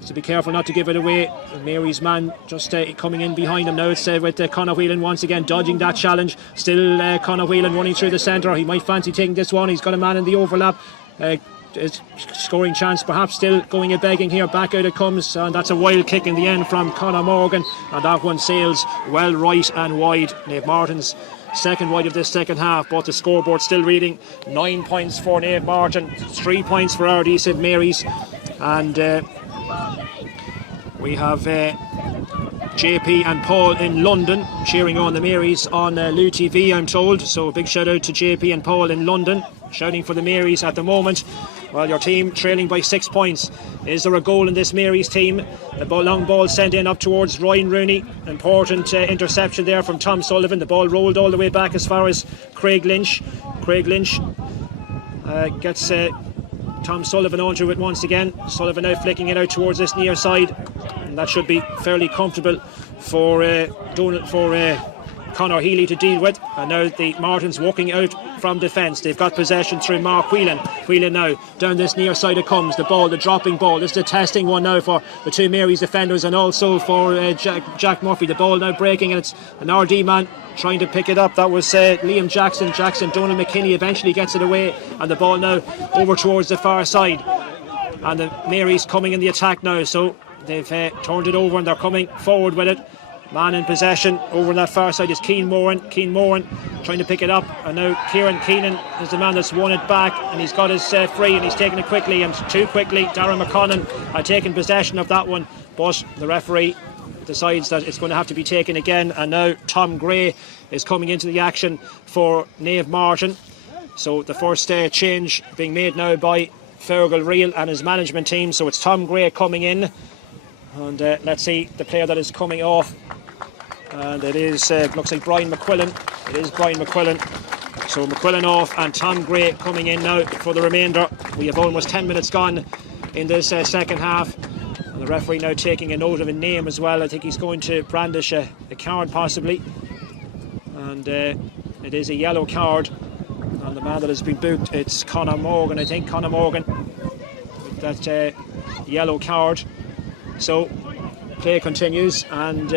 to be careful not to give it away. Mary's man just coming in behind him now. It's with Conor Whelan once again dodging that challenge. Still Conor Whelan running through the centre. He might fancy taking this one. He's got a man in the overlap. Scoring chance perhaps still going a begging here. Back out it comes, and that's a wild kick in the end from Conor Morgan, and that one sails well right and wide. Naomh Mairtin's second wide of this second half, but the scoreboard still reading 9 points for Naomh Mairtin, 3 points for Ardee St Mary's, and we have JP and Paul in London cheering on the Marys on Louth TV, I'm told. So a big shout out to JP and Paul in London shouting for the Marys at the moment. Well, your team trailing by 6 points. Is there a goal in this Marys team? The long ball sent in up towards Ryan Rooney. Important interception there from Tom Sullivan. The ball rolled all the way back as far as Craig Lynch. Craig Lynch gets Tom Sullivan onto it once again. Sullivan now flicking it out towards this near side. And that should be fairly comfortable for Conor Healy to deal with. And now the Martins walking out from defence. They've got possession through Mark Whelan. Whelan now down this near side it comes. The ball, the dropping ball. This is a testing one now for the two Marys defenders and also for Jack Murphy. The ball now breaking, and it's an RD man trying to pick it up. That was Liam Jackson. Donald McKinney eventually gets it away, and the ball now over towards the far side. And the Marys coming in the attack now. So they've turned it over and they're coming forward with it. Man in possession over on that far side is Keane Moran. Keane Moran trying to pick it up, and now Kieran Keenan is the man that's won it back, and he's got his free, and he's taken it quickly, and too quickly. Darren McConnon had taken possession of that one, but the referee decides that it's going to have to be taken again, and now Tom Gray is coming into the action for Naomh Mairtin. So the first change being made now by Fergal Reel and his management team. So it's Tom Gray coming in, and let's see the player that is coming off, and it is looks like Brian McQuillan. It is Brian McQuillan. So McQuillan off and Tom Gray coming in now for the remainder. We have almost 10 minutes gone in this second half. And the referee now taking a note of a name as well. I think he's going to brandish a card possibly. And it is a yellow card. And the man that has been booked, it's Conor Morgan, I think. Conor Morgan with that yellow card. So play continues, and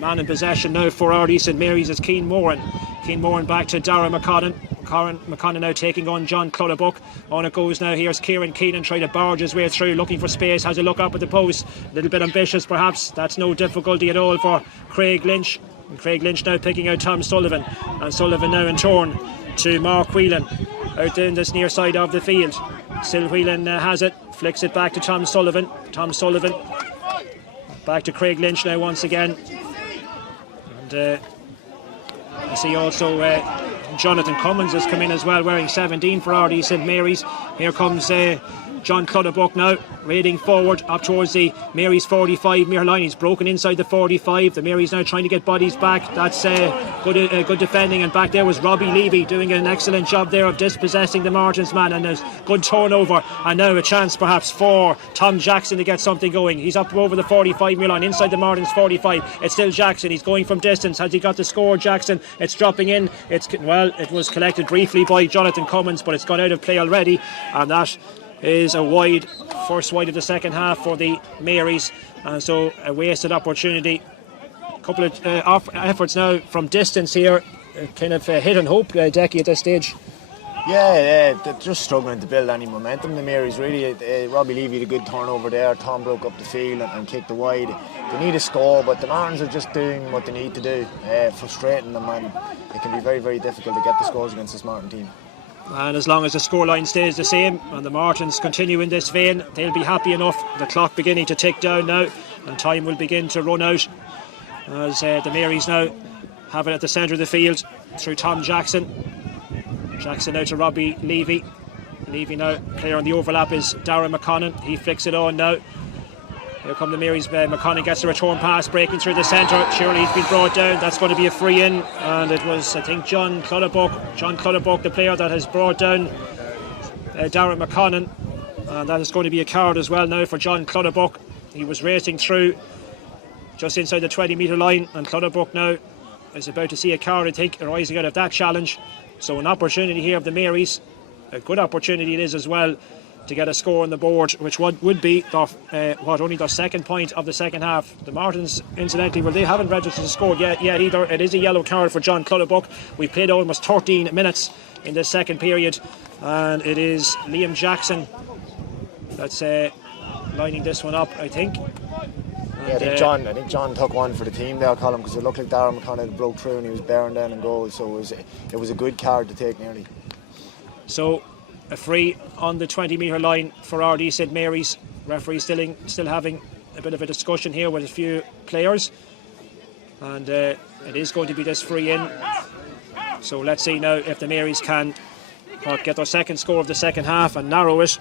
man in possession now for Ardee St Mary's is Cian Moran. Cian Moran back to Darren McConnon. McConnon now taking on John Clutterbuck. On it goes now. Here's Kieran Keenan trying to barge his way through, looking for space, has a look up at the post. A little bit ambitious perhaps. That's no difficulty at all for Craig Lynch. And Craig Lynch now picking out Tom Sullivan. And Sullivan now in turn to Mark Whelan out in this near side of the field. Still Whelan has it, flicks it back to Tom Sullivan. Tom Sullivan back to Craig Lynch now once again. And I see also Jonathan Cummins has come in as well, wearing 17 for Ardee St Mary's. Here comes John Clutterbuck now, raiding forward up towards the Mary's 45 metre line. He's broken inside the 45. The Mary's now trying to get bodies back. That's good defending, and back there was Robbie Levy doing an excellent job there of dispossessing the Martins man, and there's good turnover, and now a chance perhaps for Tom Jackson to get something going. He's up over the 45 metre line, inside the Martins 45. It's still Jackson, he's going from distance. Has he got the score, Jackson? It's dropping in. It was collected briefly by Jonathan Cummins, but it's gone out of play already, and that is a first wide of the second half for the Marys, and so a wasted opportunity. A couple of efforts now from distance here, kind of hit and hope, Decky, at this stage. Yeah, they're just struggling to build any momentum. The Marys really, Robbie Levy had a good turnover there. Tom broke up the field and kicked the wide. They need a score, but the Martins are just doing what they need to do, frustrating them, and it can be very, very difficult to get the scores against this Martin team. And as long as the scoreline stays the same and the Martins continue in this vein, they'll be happy enough. The clock beginning to tick down now, and time will begin to run out as the Marys now have it at the centre of the field through Tom Jackson. Jackson now to Robbie Levy. Levy now, player on the overlap is Darren McConnon. He flicks it on now. Here come the Marys. McConnon gets a return pass, breaking through the centre. Surely he's been brought down. That's going to be a free in, and it was, I think, John Clutterbuck, the player that has brought down Darren McConnon, and that is going to be a card as well now for John Clutterbuck. He was racing through just inside the 20 metre line, and Clutterbuck now is about to see a card, I think, arising out of that challenge. So an opportunity here of the Marys, a good opportunity it is as well, to get a score on the board, which would be only their second point of the second half. The Martins, incidentally, well, they haven't registered a score yet either. It is a yellow card for John Clutterbuck. We've played almost 13 minutes in this second period, and it is Liam Jackson that's lining this one up, I think. Yeah, I think John took one for the team there, Colin, because it looked like Darren McConnell broke through and he was bearing down in goal, so it was a good card to take nearly. So a free on the 20 metre line for Ardee St Mary's. Referee still having a bit of a discussion here with a few players, and it is going to be this free in. So let's see now if the Marys can get their second score of the second half and narrow it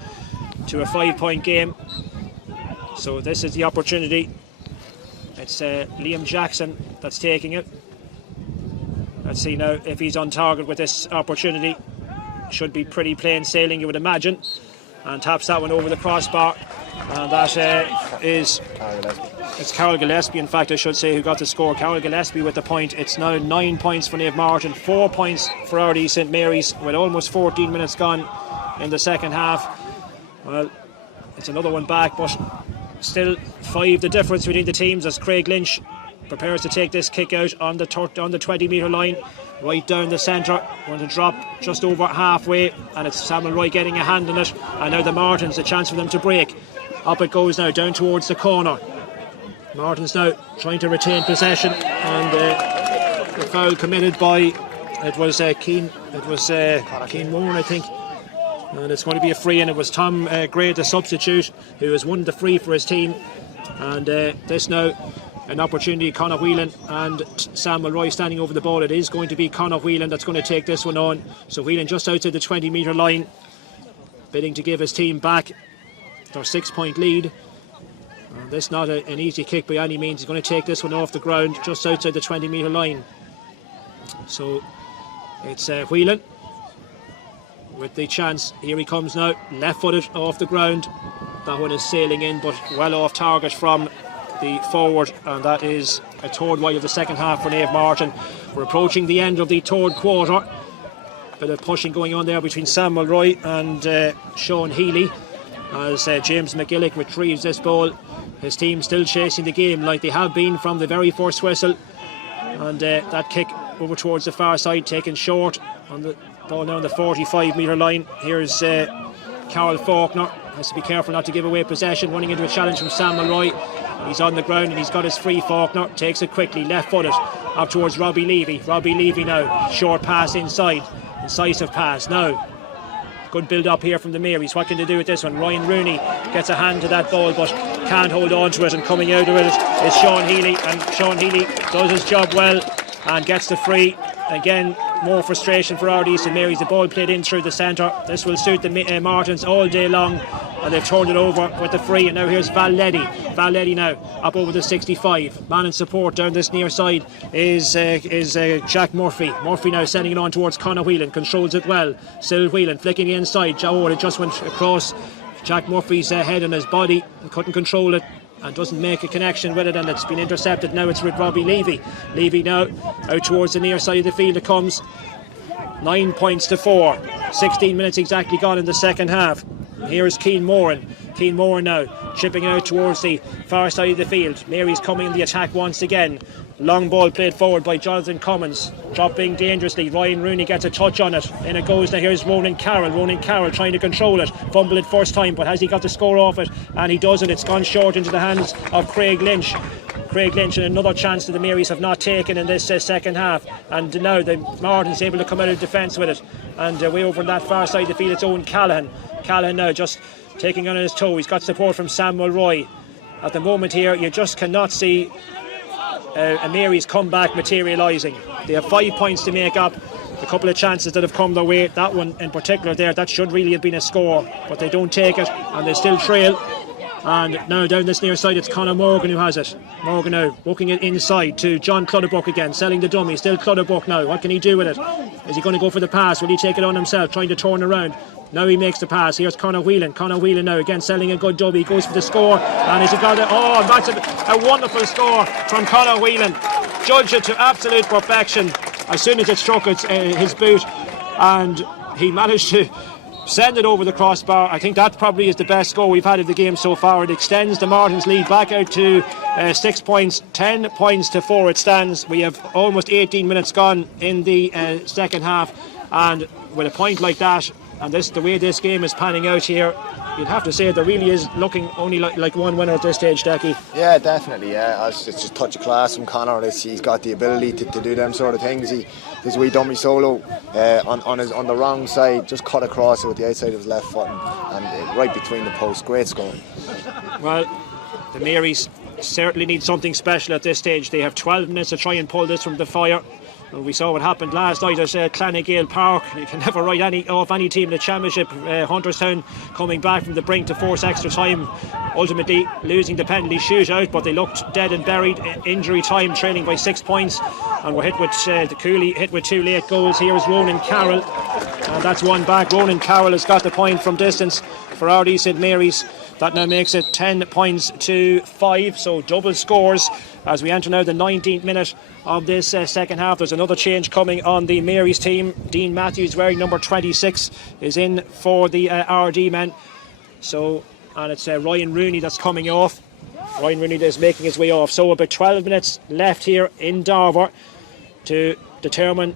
to a 5-point game. So this is the opportunity. It's Liam Jackson that's taking it. Let's see now if he's on target with this opportunity. Should be pretty plain sailing, you would imagine, and taps that one over the crossbar, and that is it's Carol Gillespie, in fact I should say, who got the score. Carol Gillespie with the point. It's now 9 points for Naomh Mairtin, 4 points for Ardee St Mary's, with almost 14 minutes gone in the second half. Well, it's another one back, but still 5 the difference between the teams as Craig Lynch prepares to take this kick out on the 20 metre line, right down the centre. Going to drop just over halfway, and it's Samuel Roy getting a hand on it, and now the Martins, a chance for them to break. Up it goes now, down towards the corner. Martins now trying to retain possession, and the foul committed by It was Keane Moore, I think. And it's going to be a free, and it was Tom Gray, the substitute, who has won the free for his team. And this now, an opportunity, Conor Whelan and Samuel Roy standing over the ball. It is going to be Conor Whelan that's going to take this one on. So Whelan just outside the 20-metre line, bidding to give his team back their 6-point lead. And this not an easy kick by any means. He's going to take this one off the ground just outside the 20-metre line. So it's Whelan with the chance. Here he comes now, left-footed off the ground. That one is sailing in, but well off target from the forward, and that is a third wide of the second half for Naomh Mairtin. We're approaching the end of the third quarter. Bit of pushing going on there between Samuel Roy and Sean Healy as James McGillick retrieves this ball. His team still chasing the game like they have been from the very first whistle, and that kick over towards the far side taken short on the ball now on the 45-metre line. Here's Carol Faulkner, has to be careful not to give away possession, running into a challenge from Samuel Roy. He's on the ground and he's got his free. Faulkner takes it quickly, left-footed up towards Robbie Levy. Robbie Levy now, short pass inside, incisive pass now. Good build up here from the Marys. What can they do with this one? Ryan Rooney gets a hand to that ball but can't hold on to it, and coming out of it is Sean Healy, and Sean Healy does his job well and gets the free. Again, more frustration for Ardee St Mary's. The ball played in through the centre. This will suit the Martins all day long, and they've turned it over with the free. And now here's Valletti now up over the 65. Man in support down this near side is Jack Murphy. Murphy now sending it on towards Conor Whelan, controls it well. Still Whelan flicking the inside. It just went across Jack Murphy's head and his body. He couldn't control it and doesn't make a connection with it, and it's been intercepted. Now it's with Robbie Levy. Levy now out towards the near side of the field it comes. 9 points to 4. 16 minutes exactly gone in the second half. Here's Keane Moran. Keane Moran now chipping out towards the far side of the field. Mary's coming in the attack once again. Long ball played forward by Jonathan Cummins, dropping dangerously. Ryan Rooney gets a touch on it. In it goes now. Here's Ronan Carroll. Ronan Carroll trying to control it. Fumble it first time, but has he got the score off it? And he doesn't. It's gone short into the hands of Craig Lynch. Craig Lynch, and another chance that the Marys have not taken in this second half. And now the Martins able to come out of defence with it. And way over on that far side of the field, it's Owen Callahan. Callahan now just taking on his toe. He's got support from Samuel Roy. At the moment here, you just cannot see a Mary's comeback materialising. They have 5 points to make up. A couple of chances that have come their way, that one in particular there, that should really have been a score, but they don't take it and they still trail. And now down this near side it's Conor Morgan who has it. Morgan now working it inside to John Clutterbuck again, selling the dummy. Still Clutterbuck now. What can he do with it? Is he going to go for the pass? Will he take it on himself, trying to turn around? Now he makes the pass. Here's Conor Whelan. Conor Whelan now again selling a good dummy. He goes for the score, and has he got it? Oh, that's a wonderful score from Conor Whelan. Judged it to absolute perfection as soon as it struck his boot, and he managed to send it over the crossbar. I think that probably is the best score we've had of the game so far. It extends the Martins' lead back out to 6 points. 10 points to 4 it stands. We have almost 18 minutes gone in the second half, and with a point like that and the way this game is panning out here, you'd have to say there really is looking only like one winner at this stage, Jackie. Yeah, definitely. Yeah, it's just a touch of class from Conor. He's got the ability to do them sort of things. His wee dummy solo on the wrong side, just cut across it with the outside of his left foot and right between the posts. Great scoring. Well, the Marys certainly need something special at this stage. They have 12 minutes to try and pull this from the fire. Well, we saw what happened last night at Clanagale Park. You can never write off any team in the championship. Hunterstown coming back from the brink to force extra time, ultimately losing the penalty shootout, but they looked dead and buried. Injury time, trailing by 6 points, and we're hit with the Cooley hit with 2 late goals. Here's Ronan Carroll, and that's one back. Ronan Carroll has got the point from distance for Ardee St Mary's. That now makes it 10 points to 5, so double scores as we enter now the 19th minute of this second half. There's another change coming on the Mary's team. Dean Matthews, wearing number 26, is in for the Ardee men. So, and it's Ryan Rooney that's coming off. Ryan Rooney is making his way off. So about 12 minutes left here in Darver to determine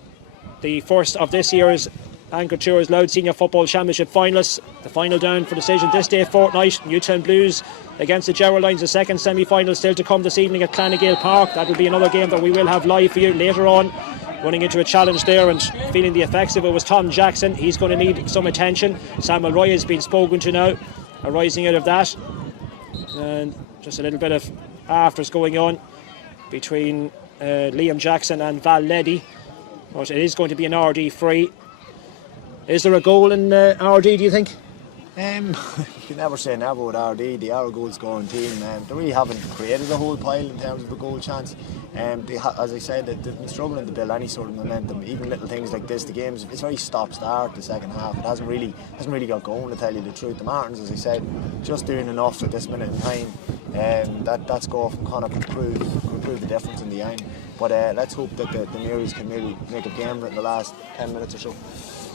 the first of this year's Anchor Tours Louth Senior Football Championship finalists. The final down for decision this day fortnight. Newtown Blues against the Geraldines. The second semi-final still to come this evening at Clanagale Park. That will be another game that we will have live for you later on running into a challenge there and feeling the effects of it was Tom Jackson. He's going to need some attention. Samuel Roy has been spoken to now, arising out of that. And just a little bit of afters going on between Liam Jackson and Val Leddy. But it is going to be an Ardee free. Is there a goal in Ardee, do you think? You can never say never with Ardee. They are a goal scoring team. They really haven't created a whole pile in terms of a goal chance. As I said, they've been struggling to build any sort of momentum. Even little things like this, the games, it's very stop-start the second half. It hasn't really got going, to tell you the truth. The Martins, as I said, just doing enough at this minute in time. That score from Connacht could prove the difference in the end. But let's hope that the Marys can maybe make a game of it in the last 10 minutes or so.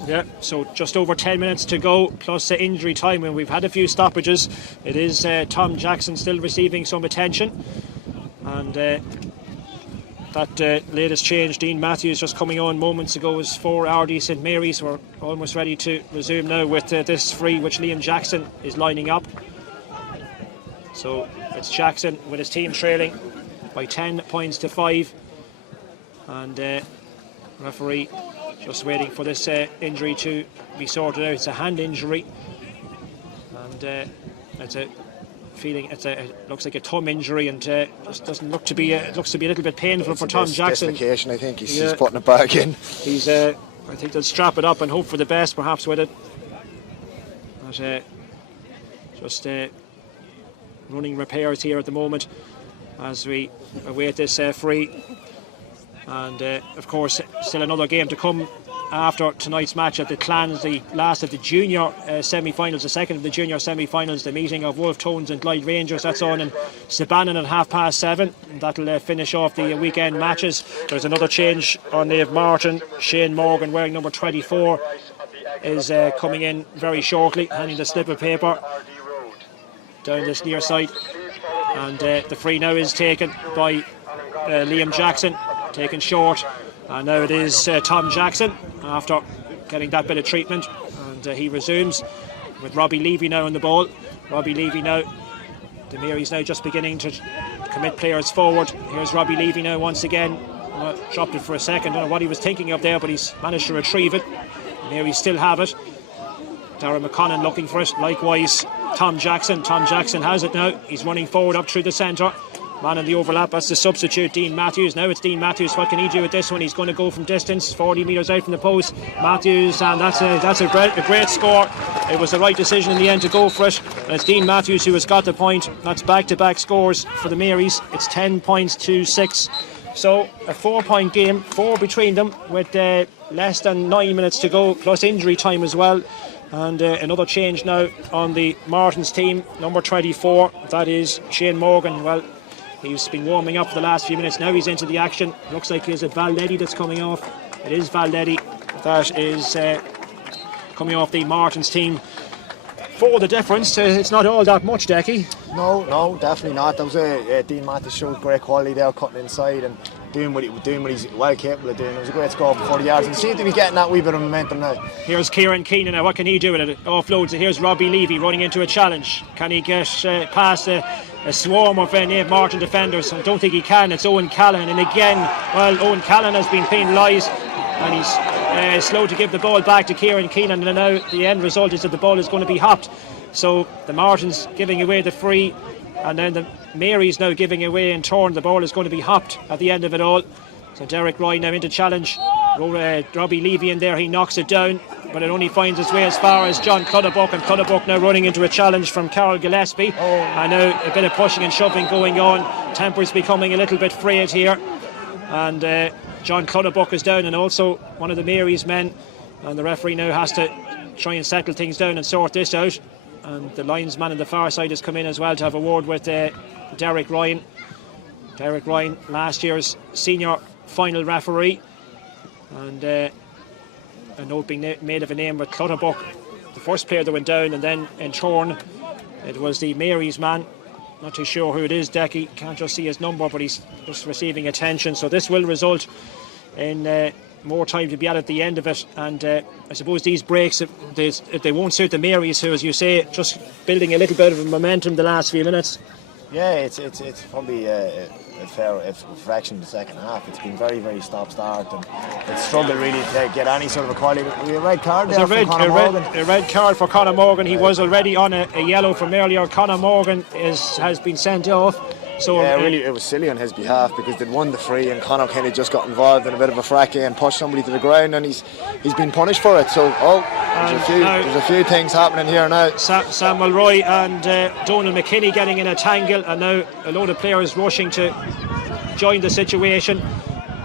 Yeah, so just over 10 minutes to go, plus injury time, and we've had a few stoppages. It is Tom Jackson still receiving some attention, and that latest change, Dean Matthews, just coming on moments ago, is for Ardee St Mary's. We're almost ready to resume now with this free which Liam Jackson is lining up. So it's Jackson with his team trailing by 10 points to 5, and referee just waiting for this injury to be sorted out. It's a hand injury, and it's a feeling. It looks like a thumb injury, and just doesn't look to be. It looks to be a little bit painful for Tom Jackson. Dislocation, I think he's putting it back in. He's. I think they'll strap it up and hope for the best, perhaps with it. But just running repairs here at the moment as we await this free. And of course, still another game to come after tonight's match at the Clans, the last of the junior semi-finals, the second of the junior semi-finals, the meeting of Wolf Tones and Clyde Rangers. That's on in Sabannon at 7:30. That'll finish off the weekend matches. There's another change on Naomh Mairtin. Shane Morgan, wearing number 24, is coming in very shortly, handing the slip of paper down this near side. And the free now is taken by Liam Jackson, taken short, and now it is Tom Jackson after getting that bit of treatment, and he resumes with Robbie Levy now on the ball. Robbie Levy now, the Mary's now just beginning to commit players forward. Here's Robbie Levy now once again. Dropped it for a second, don't know what he was thinking of there, but he's managed to retrieve it. Mary still have it. Darren McConnon looking for it, likewise Tom Jackson has it now. He's running forward up through the centre. Man in the overlap, that's the substitute, Dean Matthews. Now it's Dean Matthews. What can he do with this one? He's going to go from distance, 40 metres out from the post. Matthews, and that's a great score. It was the right decision in the end to go for it. And it's Dean Matthews who has got the point. That's back-to-back scores for the Marys. It's 10 points to 6. So a 4-point game, 4 between them, with less than 9 minutes to go, plus injury time as well. And another change now on the Martins team, number 24. That is Shane Morgan. Well, he's been warming up for the last few minutes. Now he's into the action. Looks like it's Val Leddy that's coming off. It is Val Leddy that is coming off the Martins team. For the difference, it's not all that much, Decky. No, definitely not. That was Dean Matthews showed great quality there, cutting inside and doing what he's well capable of doing. It was a great score for 40 yards, and seems to be getting that wee bit of momentum now. Here's Kieran Keenan now. What can he do with it? Offloads it. Here's Robbie Levy running into a challenge. Can he get past a swarm of Naomh Mairtin defenders? I don't think he can. It's Owen Callan, and again, well, Owen Callan has been penalised, and he's slow to give the ball back to Kieran Keenan, and now the end result is that the ball is going to be hopped. So the Martins giving away the free, and then the Marys now giving away in turn. The ball is going to be hopped at the end of it all. So Derek Roy now into challenge. Robbie Levy in there, he knocks it down, but it only finds its way as far as John Clutterbuck, and Clutterbuck now running into a challenge from Carol Gillespie. And now a bit of pushing and shoving going on. Tempers becoming a little bit frayed here, and John Clutterbuck is down, and also one of the Mary's men, and the referee now has to try and settle things down and sort this out. And the linesman on the far side has come in as well to have a word with Derek Ryan. Derek Ryan, last year's senior final referee, and a note being made of a name with Clutterbuck, the first player that went down, and then in turn it was the Mary's man. Not too sure who it is, Decky, can't just see his number, but he's just receiving attention. So this will result in more time to be added at the end of it, and I suppose these breaks, if they won't suit the Marys, who, as you say, just building a little bit of momentum the last few minutes. Yeah, it's probably a fraction in the second half. It's been very, very stop-start, and it's struggled really to get any sort of equality. A red card there for Conor Morgan. A red card for Conor Morgan. He was already on a yellow from earlier. Conor Morgan has been sent off. So yeah, really, it was silly on his behalf because they'd won the free, and Conor kind of just got involved in a bit of a fracas and pushed somebody to the ground, and he's been punished for it. So there's a few things happening here now. Sam Mulroy and Donald McKinney getting in a tangle, and now a load of players rushing to join the situation,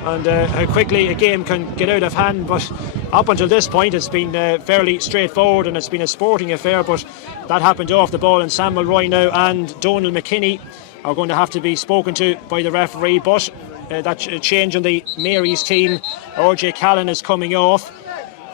and how quickly a game can get out of hand. But up until this point it's been fairly straightforward, and it's been a sporting affair, but that happened off the ball, and Sam Mulroy now and Donald McKinney are going to have to be spoken to by the referee. But that change on the Mary's team, RJ Callan is coming off,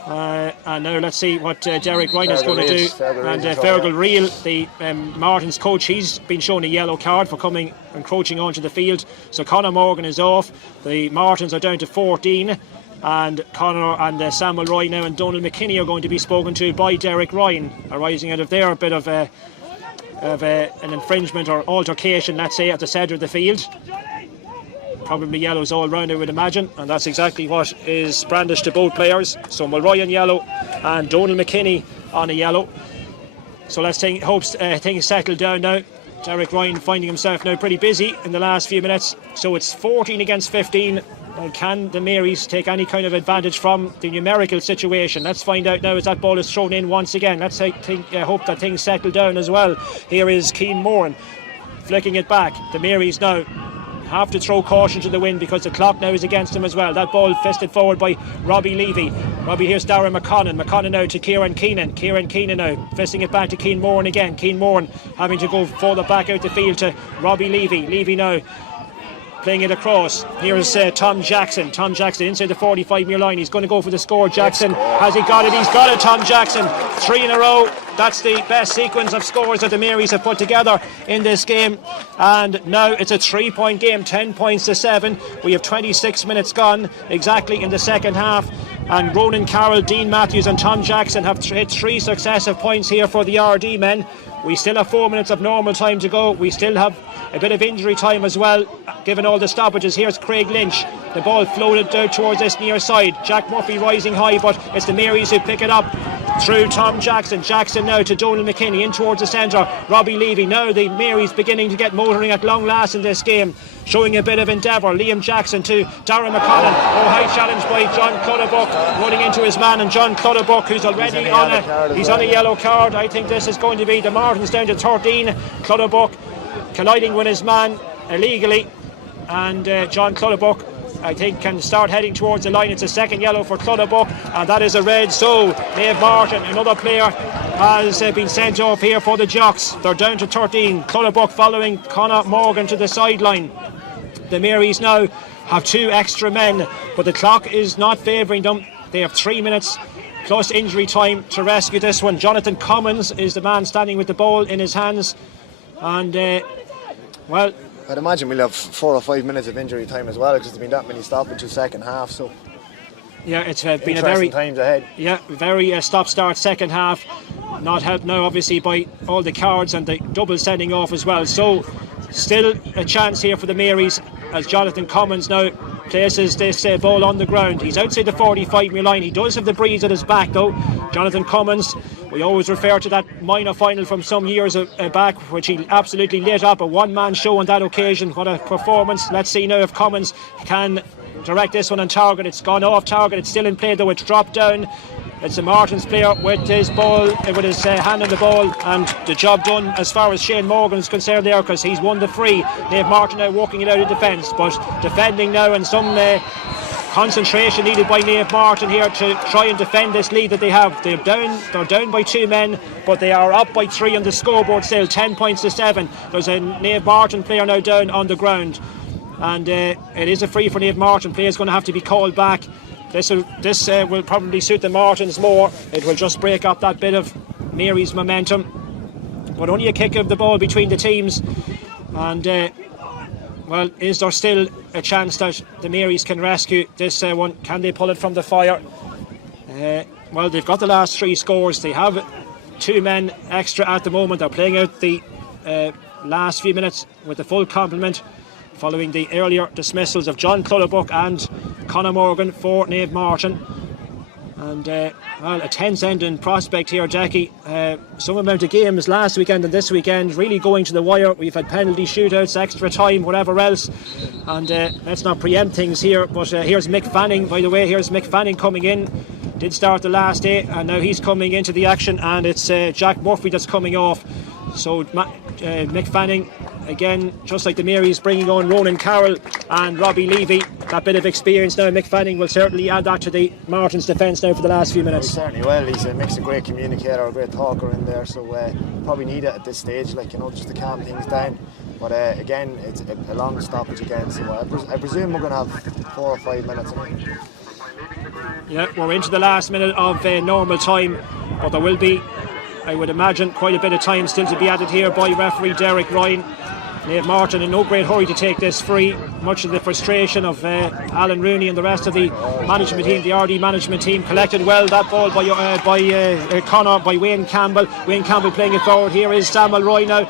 and now let's see what Derek Ryan is going to do. And Fergal Reel, the Martin's coach, he's been shown a yellow card for coming encroaching onto the field. So Conor Morgan is off. The Martins are down to 14, and Conor and Sam Mulroy now and Donald McKinney are going to be spoken to by Derek Ryan, arising out of their bit of an infringement or altercation, let's say, at the centre of the field. Probably yellows all round, I would imagine, and that's exactly what is brandished to both players. So Mulroy on yellow and Donald McKinney on a yellow. So let's hope things settle down now. Derek Ryan finding himself now pretty busy in the last few minutes. So it's 14 against 15. And can the Marys take any kind of advantage from the numerical situation? Let's find out now as that ball is thrown in once again. Let's hope that things settle down as well. Here is Cian Moran flicking it back. The Marys now have to throw caution to the wind because the clock now is against them as well. That ball fisted forward by Robbie Levy. Here's Darren McConnon now to Kieran Keenan now fisting it back to Cian Moran again. Cian Moran having to go further back out the field to Robbie Levy now playing it across. Here's Tom Jackson inside the 45-metre line. He's going to go for the score. Jackson, has he got it? He's got it. Tom Jackson, 3 in a row. That's the best sequence of scores that the Marys have put together in this game, and now it's a 3-point game, 10 points to 7. We have 26 minutes gone exactly in the second half, and Ronan Carroll, Dean Matthews and Tom Jackson have hit 3 successive points here for the Ardee men. We still have 4 minutes of normal time to go. We still have a bit of injury time as well, given all the stoppages. Here's Craig Lynch. The ball floated down towards this near side. Jack Murphy rising high, but it's the Marys who pick it up through Tom Jackson. Jackson now to Donald McKinney in towards the centre. Robbie Levy. Now the Marys beginning to get motoring at long last in this game, showing a bit of endeavour. Liam Jackson to Darren McConnell. High challenge by John Clutterbuck, running into his man, and John Clutterbuck, who's already on a yellow card. I think this is going to be the Martins down to 13. Clutterbuck colliding with his man illegally, and John Clutterbuck, I think, can start heading towards the line. It's a second yellow for Clutterbuck, and that is a red. So Naomh Mairtin, another player, has been sent off here for the Jocks. They're down to 13. Clutterbuck following Conor Morgan to the sideline. The Marys now have 2 extra men, but the clock is not favouring them. They have 3 minutes plus injury time to rescue this one. Jonathan Commons is the man standing with the ball in his hands, and well, I'd imagine we'll have 4 or 5 minutes of injury time as well, because there's been that many stoppages second half. So yeah, it's been a very times ahead. Yeah, very stop-start second half. Not helped now, obviously, by all the cards and the double sending off as well. So still a chance here for the Marys as Jonathan Commons now places this ball on the ground. He's outside the 45-metre line. He does have the breeze at his back though. Jonathan Commons, we always refer to that minor final from some years back, which he absolutely lit up. A one-man show on that occasion. What a performance. Let's see now if Commons can direct this one on target. It's gone off target. It's still in play though. It's dropped down. It's a Martins player with his ball, with his hand on the ball, and the job done as far as Shane Morgan is concerned there, because he's won the free. Naomh Mairtin now walking it out of defence, but defending now, and some concentration needed by Naomh Mairtin here to try and defend this lead that they have. They're down by 2 men, but they are up by 3 on the scoreboard still, 10 points to 7. There's a Naomh Mairtin player now down on the ground, and it is a free for Naomh Mairtin. Player is going to have to be called back. This will probably suit the Martins more. It will just break up that bit of Mary's momentum. But only a kick of the ball between the teams. And, well, is there still a chance that the Marys can rescue this one? Can they pull it from the fire? Well, they've got the last 3 scores. They have 2 men extra at the moment. They're playing out the last few minutes with the full complement. following the earlier dismissals of John Clutterbuck and Conor Morgan for Naomh Mairtin. And well, a tense ending prospect here, Jackie. Some amount of games last weekend and this weekend really going to the wire. We've had penalty shootouts, extra time, whatever else. And let's not preempt things here, but here's Mick Fanning, by the way. Here's Mick Fanning coming in. Did start the last day, and now he's coming into the action, and it's Jack Murphy that's coming off. So Mick Fanning, again, just like the Marys, bringing on Ronan Carroll and Robbie Levy. That bit of experience now, Mick Fanning will certainly add that to the Martin's defence now for the last few minutes. He certainly will. Mick's a great communicator, a great talker in there, so probably need it at this stage, like, you know, just to calm things down. But again, it's a long stoppage again, so I presume we're going to have 4 or 5 minutes. Yeah, we're into the last minute of normal time, but there will be, I would imagine, quite a bit of time still to be added here by referee Derek Ryan. Naomh Mairtin in no great hurry to take this free, much of the frustration of Alan Rooney and the rest of the management team, the Ardee management team. Collected well that ball by Conor, by Wayne Campbell. Wayne Campbell playing it forward. Here is Samuel Roy now.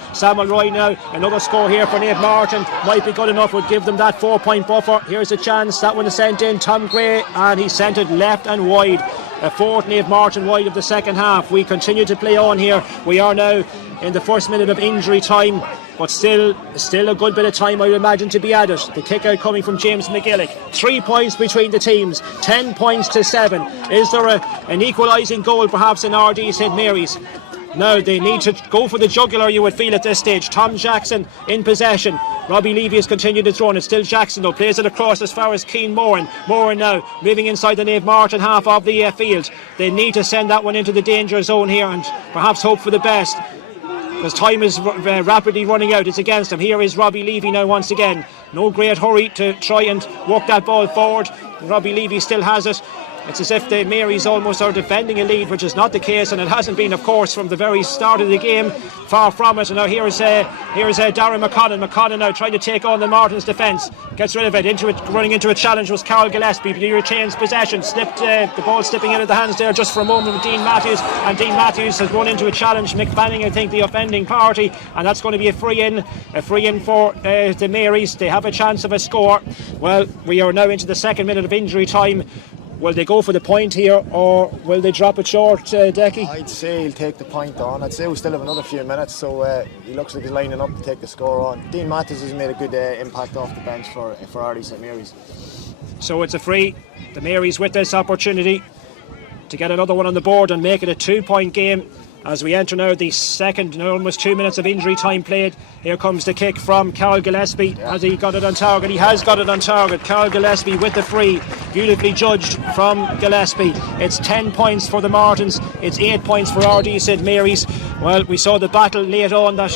Another score here for Naomh Mairtin. Might be good enough, would give them that 4-point buffer. Here's a chance, that one is sent in. Tom Gray, and he sent it left and wide. A fourth Naomh Mairtin wide of the second half. We continue to play on here. We are now in the first minute of injury time, but still a good bit of time, I would imagine, to be added. The kick out coming from James McGillick. 3 points between the teams, 10 points to 7. Is there an equalising goal perhaps in Ardee St Mary's? No, they need to go for the jugular, you would feel at this stage. Tom Jackson in possession. Robbie Levy has continued his run. It's still Jackson though. Plays it across as far as Keane Moran. Moran now moving inside the Naomh Mairtin half of the field. They need to send that one into the danger zone here and perhaps hope for the best, because time is rapidly running out. It's against him. Here is Robbie Levy now once again. No great hurry to try and walk that ball forward. Robbie Levy still has it. It's as if the Marys almost are defending a lead, which is not the case, and it hasn't been, of course, from the very start of the game. Far from it. And now here's Darren McConnell now trying to take on the Martins' defence. Gets rid of it. Running into a challenge was Carol Gillespie, but he retains possession. The ball slipping out of the hands there just for a moment with Dean Matthews, and Dean Matthews has run into a challenge. Mick Fanning, I think, the offending party, and that's going to be a free in for the Marys. They have a chance of a score. Well, we are now into the second minute of injury time. Will they go for the point here, or will they drop it short, Decky? I'd say he'll take the point on. I'd say we still have another few minutes, so he looks like he's lining up to take the score on. Dean Matthews has made a good impact off the bench for Ardee St Mary's. So it's a free. The Marys with this opportunity to get another one on the board and make it a 2-point game. As we enter now the second, almost 2 minutes of injury time played. Here comes the kick from Carol Gillespie. Has he got it on target? He has got it on target. Carol Gillespie with the free. Beautifully judged from Gillespie. It's 10 points for the Martins. It's 8 points for Ardee St Mary's. Well, we saw the battle late on that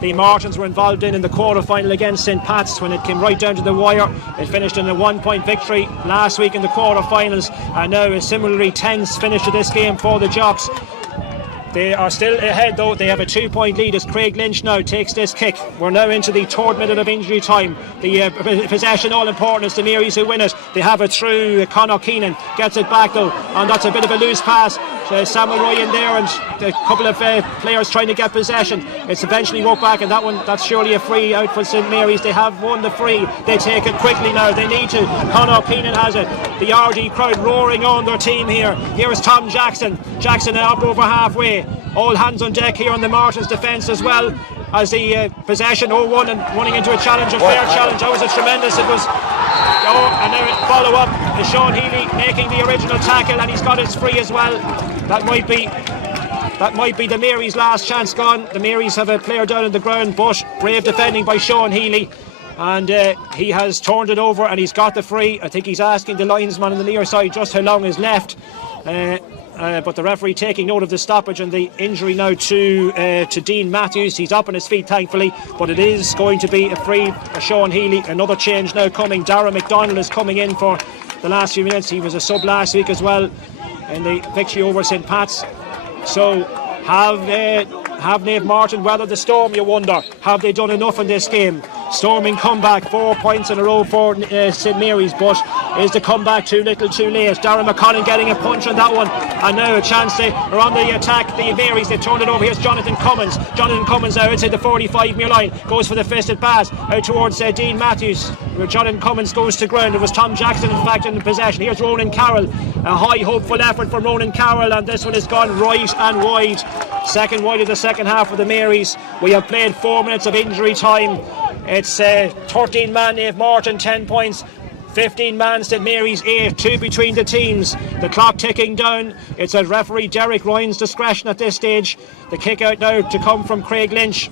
the Martins were involved in the quarter-final against St Pat's when it came right down to the wire. It finished in a 1-point victory last week in the quarter-finals, and now a similarly tense finish to this game for the Jocks. They are still ahead though. They have a 2-point lead as Craig Lynch now takes this kick. We're now into the third minute of injury time. The possession all important. It's the Marys who win it. They have it through. Conor Keenan gets it back though, and that's a bit of a loose pass. Samuel Roy in there, and a couple of players trying to get possession. It's eventually walked back, and that's surely a free out for St Mary's. They have won the free. They take it quickly now. They need to. Conor Keenan has it. The Ardee crowd roaring on their team here. Here is Tom Jackson. Jackson up over halfway. All hands on deck here on the Martins' defence as well as the possession 0-1 and running into a challenge, a fair challenge. That was a tremendous. It was. And now follow up is Sean Healy making the original tackle, and he's got his free as well. That might be the Marys' last chance gone. The Marys have a player down on the ground, but brave defending by Sean Healy, and he has turned it over and he's got the free. I think he's asking the linesman on the near side just how long is left. But the referee taking note of the stoppage and the injury now to Dean Matthews. He's up on his feet thankfully, but it is going to be a free for Sean Healy. Another change now coming. Darren McDonald is coming in for the last few minutes. He was a sub last week as well in the victory over St Pat's. So have Naomh Mairtin weathered the storm, you wonder? Have they done enough in this game? storming comeback, 4 points in a row for St Mary's, but is the comeback too little too late? Darren McConnell getting a punch on that one, and now a chance to are on the attack. The Marys, they've turned it over. Here's Jonathan Cummins now outside the 45 metre line, goes for the fisted pass out towards Dean Matthews, where Jonathan Cummins goes to ground. It was Tom Jackson in fact in possession. Here's Ronan Carroll, a high hopeful effort from Ronan Carroll, and this one has gone right and wide. Second wide of the second half of the Marys. We have played 4 minutes of injury time. It's 13 man Naomh Mairtin 10 points, 15 man St Mary's 8, 2 between the teams. The clock ticking down. It's at referee Derek Ryan's discretion at this stage. The kick out now to come from Craig Lynch.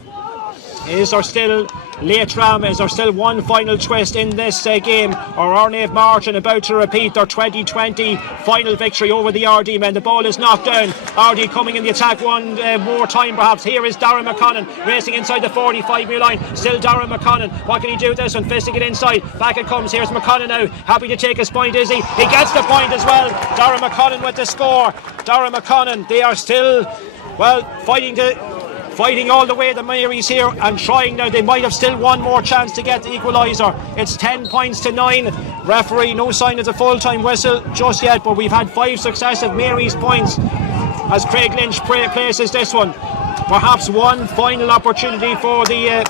Is there still late drama? Is there still one final twist in this game? Or are Naomh Mairtin about to repeat their 2020 final victory over the Ardee men? The ball is knocked down. Ardee coming in the attack one more time perhaps. Here is Darren McConnell racing inside the 45 metre line. Still Darren McConnell. What can he do with this one? Fisting it inside. Back it comes. Here's McConnell now. Happy to take his point, is he? He gets the point as well. Darren McConnell with the score. Darren McConnell, they are still, well, fighting all the way, the Marys here, and trying now. They might have still one more chance to get the equaliser. It's 10 points to 9. Referee, no sign of the full-time whistle just yet, but we've had 5 successive Marys points as Craig Lynch places this one. Perhaps one final opportunity for the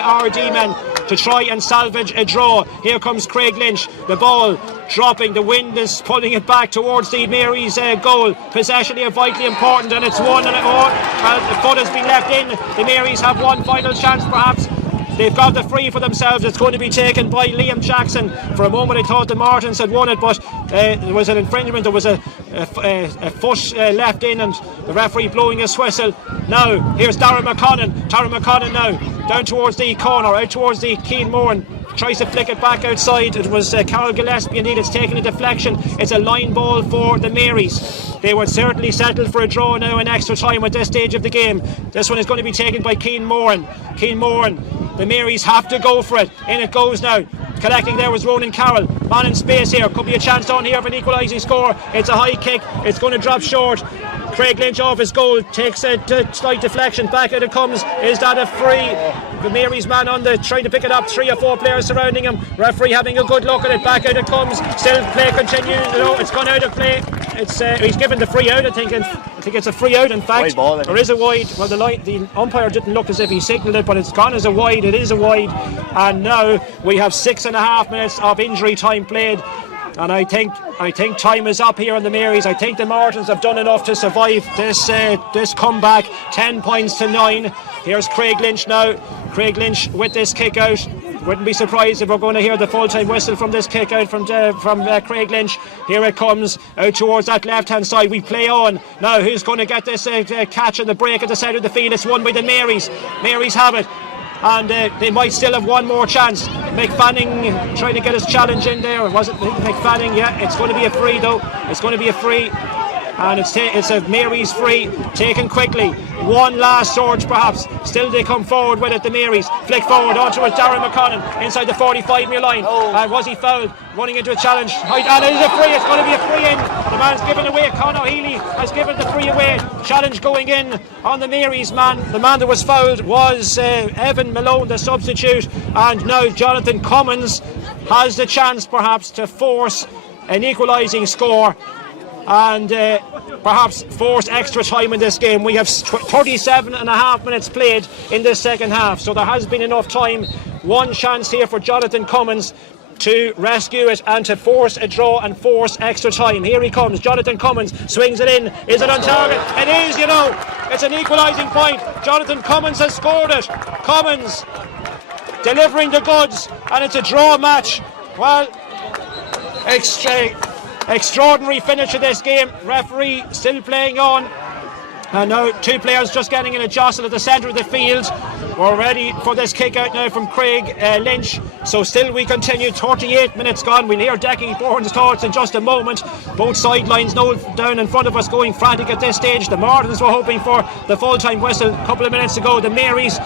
Ardee men to try and salvage a draw. Here comes Craig Lynch. The ball dropping. The wind is pulling it back towards the Mary's goal. Possession here vitally important, and it's one, and the foot has been left in. The Marys have one final chance perhaps. They've got the free for themselves. It's going to be taken by Liam Jackson. For a moment I thought the Martins had won it, but there was an infringement. There was a foot left in, and the referee blowing his whistle. Now here's Darren McConnell. Darren McConnell now down towards the corner, out towards the Keane Moran. Tries to flick it back outside. It was Carol Gillespie indeed. It's taken a deflection. It's a line ball for the Marys. They would certainly settle for a draw now in extra time at this stage of the game. This one is going to be taken by Keane Moran. The Marys have to go for it. In it goes now. Collecting there was Ronan Carroll. Man in space here. Could be a chance down here of an equalising score. It's a high kick. It's going to drop short. Craig Lynch off his goal. Takes a slight deflection. Back out it comes. Is that a free? The Mary's man trying to pick it up. 3 or 4 players surrounding him. Referee having a good look at it. Back out it comes. Still play continues. No, it's gone out of play. It's he's given the free out. I think it's a free out. In fact, there is a wide. Well, the umpire didn't look as if he signalled it, but it's gone as a wide. It is a wide, and now we have 6.5 minutes of injury time played. And I think time is up here on the Marys. I think the Martins have done enough to survive this comeback. 10 points to 9. Here's Craig Lynch now. Craig Lynch with this kick out. Wouldn't be surprised if we're going to hear the full-time whistle from this kick out from Craig Lynch. Here it comes out towards that left-hand side. We play on. Now who's going to get this catch on the break at the centre of the field? It's won by the Marys. Marys have it. And they might still have one more chance. McFanning trying to get his challenge in there. Was it McFanning? Yeah, it's going to be a free though. It's going to be a free. And it's a Mary's free, taken quickly. One last surge perhaps. Still they come forward with it, the Marys. Flick forward onto it, Darren McConnell inside the 45 metre line. Was he fouled? Running into a challenge. And it is a free. It's going to be a free in. The man's given away. Conor Healy has given the free away. Challenge going in on the Mary's man. The man that was fouled was Evan Malone, the substitute. And now Jonathan Cummins has the chance perhaps to force an equalising score and perhaps force extra time in this game. We have 37.5 minutes played in this second half, so there has been enough time. One chance here for Jonathan Cummins to rescue it and to force a draw and force extra time. Here he comes, Jonathan Cummins swings it in. Is it on target? It is, it's an equalising point. Jonathan Cummins has scored it. Cummins delivering the goods, and it's a draw match. Well, extraordinary finish of this game. Referee still playing on, and now 2 players just getting in a jostle at the centre of the field. We're ready for this kick out now from Craig Lynch. So still we continue. 38 minutes gone. We'll hear Decky Bourne's thoughts in just a moment. Both sidelines now down in front of us going frantic at this stage. The Martins were hoping for the full-time whistle a couple of minutes ago. The Marys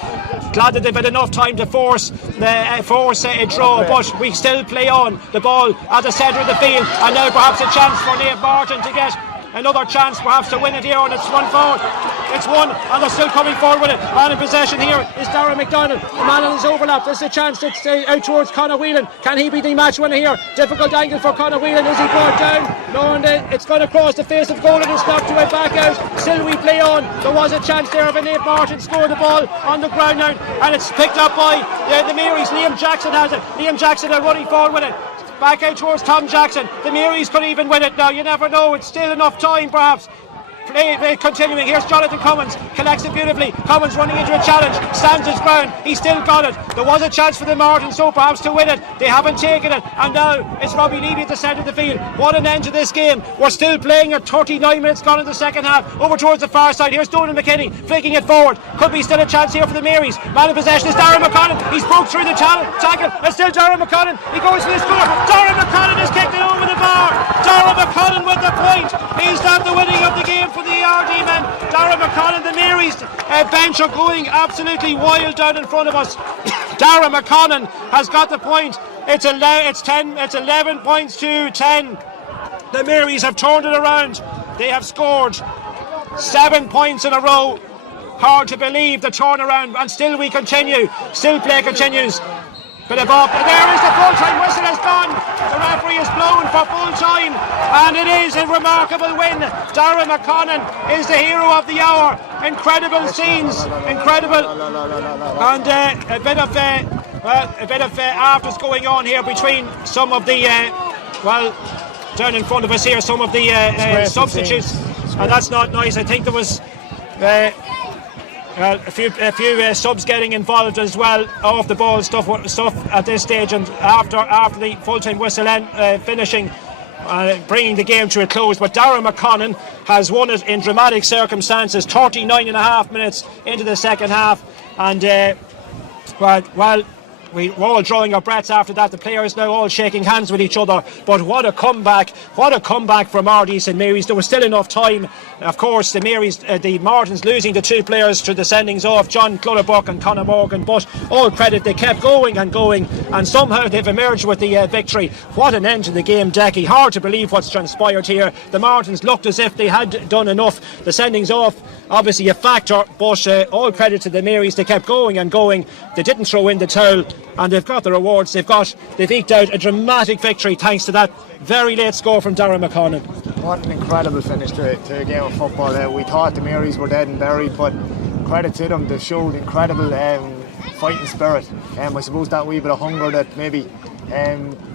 glad that they've had enough time to force a draw, but we still play on. The ball at the centre of the field, and now perhaps a chance for Naomh Mairtin to get another chance perhaps to win it here, and it's one forward. It's one, and they're still coming forward with it. Man in possession here is Darren McDonald. The man on his overlap. There's a chance to out towards Conor Whelan. Can he be the match winner here? Difficult angle for Conor Whelan. Is he brought down? No, and it's going across the face of goal, and it's knocked away back out. Still we play on. There was a chance there of Naomh Mairtin scored the ball on the ground now, and it's picked up by the Marys. Liam Jackson has it. Liam Jackson are running forward with it. Back out towards Tom Jackson. The Marys could even win it now. You never know. It's still enough time perhaps. Play continuing. Here's Jonathan Cummins, collects it beautifully. Cummins running into a challenge, stands his ground. He's still got it. There was a chance for the Martins, so perhaps to win it. They haven't taken it, and now it's Robbie Levy at the centre of the field. What an end to this game. We're still playing at 39 minutes gone in the second half. Over towards the far side. Here's Donald McKinney flicking it forward. Could be still a chance here for the Marys. Man in possession is Darren McConnell. He's broke through the tackle. It's still Darren McConnell. He goes for the score. Darren McConnell has kicked it over the bar. Darren McConnell with the point. He's done the winning of the game for the Ardee men. Darren McConnell, the Marys bench are going absolutely wild down in front of us. Darren McConnell has got the point. It's 11 points to 10. The Marys have turned it around. They have scored 7 points in a row. Hard to believe the turnaround, and still we continue. Still play continues. Bit of up, and there is the full-time whistle has gone. The referee is blown for full-time, and it is a remarkable win. Darren McConnell is the hero of the hour. Incredible scenes, incredible, and a bit of afters going on here between some of the down in front of us here, some of the substitutes, and that's not nice. I think there was. A few subs getting involved as well, off the ball stuff at this stage, and after the full-time whistle finishing, bringing the game to a close. But Darren McConnell has won it in dramatic circumstances. 39 and a half minutes into the second half, and we were all drawing our breaths after that. The players now all shaking hands with each other. But what a comeback from Ardee St Mary's. There was still enough time. Of course, the Martins losing the two players to the sendings off, John Clutterbuck and Conor Morgan. But all credit, they kept going, and somehow they've emerged with the victory. What an end to the game, Decky. Hard to believe what's transpired here. The Martins looked as if they had done enough. The sendings off, obviously a factor, but all credit to the Marys. They kept going and going. They didn't throw in the towel, and they've got the rewards. They've eked out a dramatic victory thanks to that very late score from Darren McConnell. What an incredible finish to a game of football. We thought the Marys were dead and buried, but credit to them, they showed incredible fighting spirit. I suppose that wee bit of hunger that maybe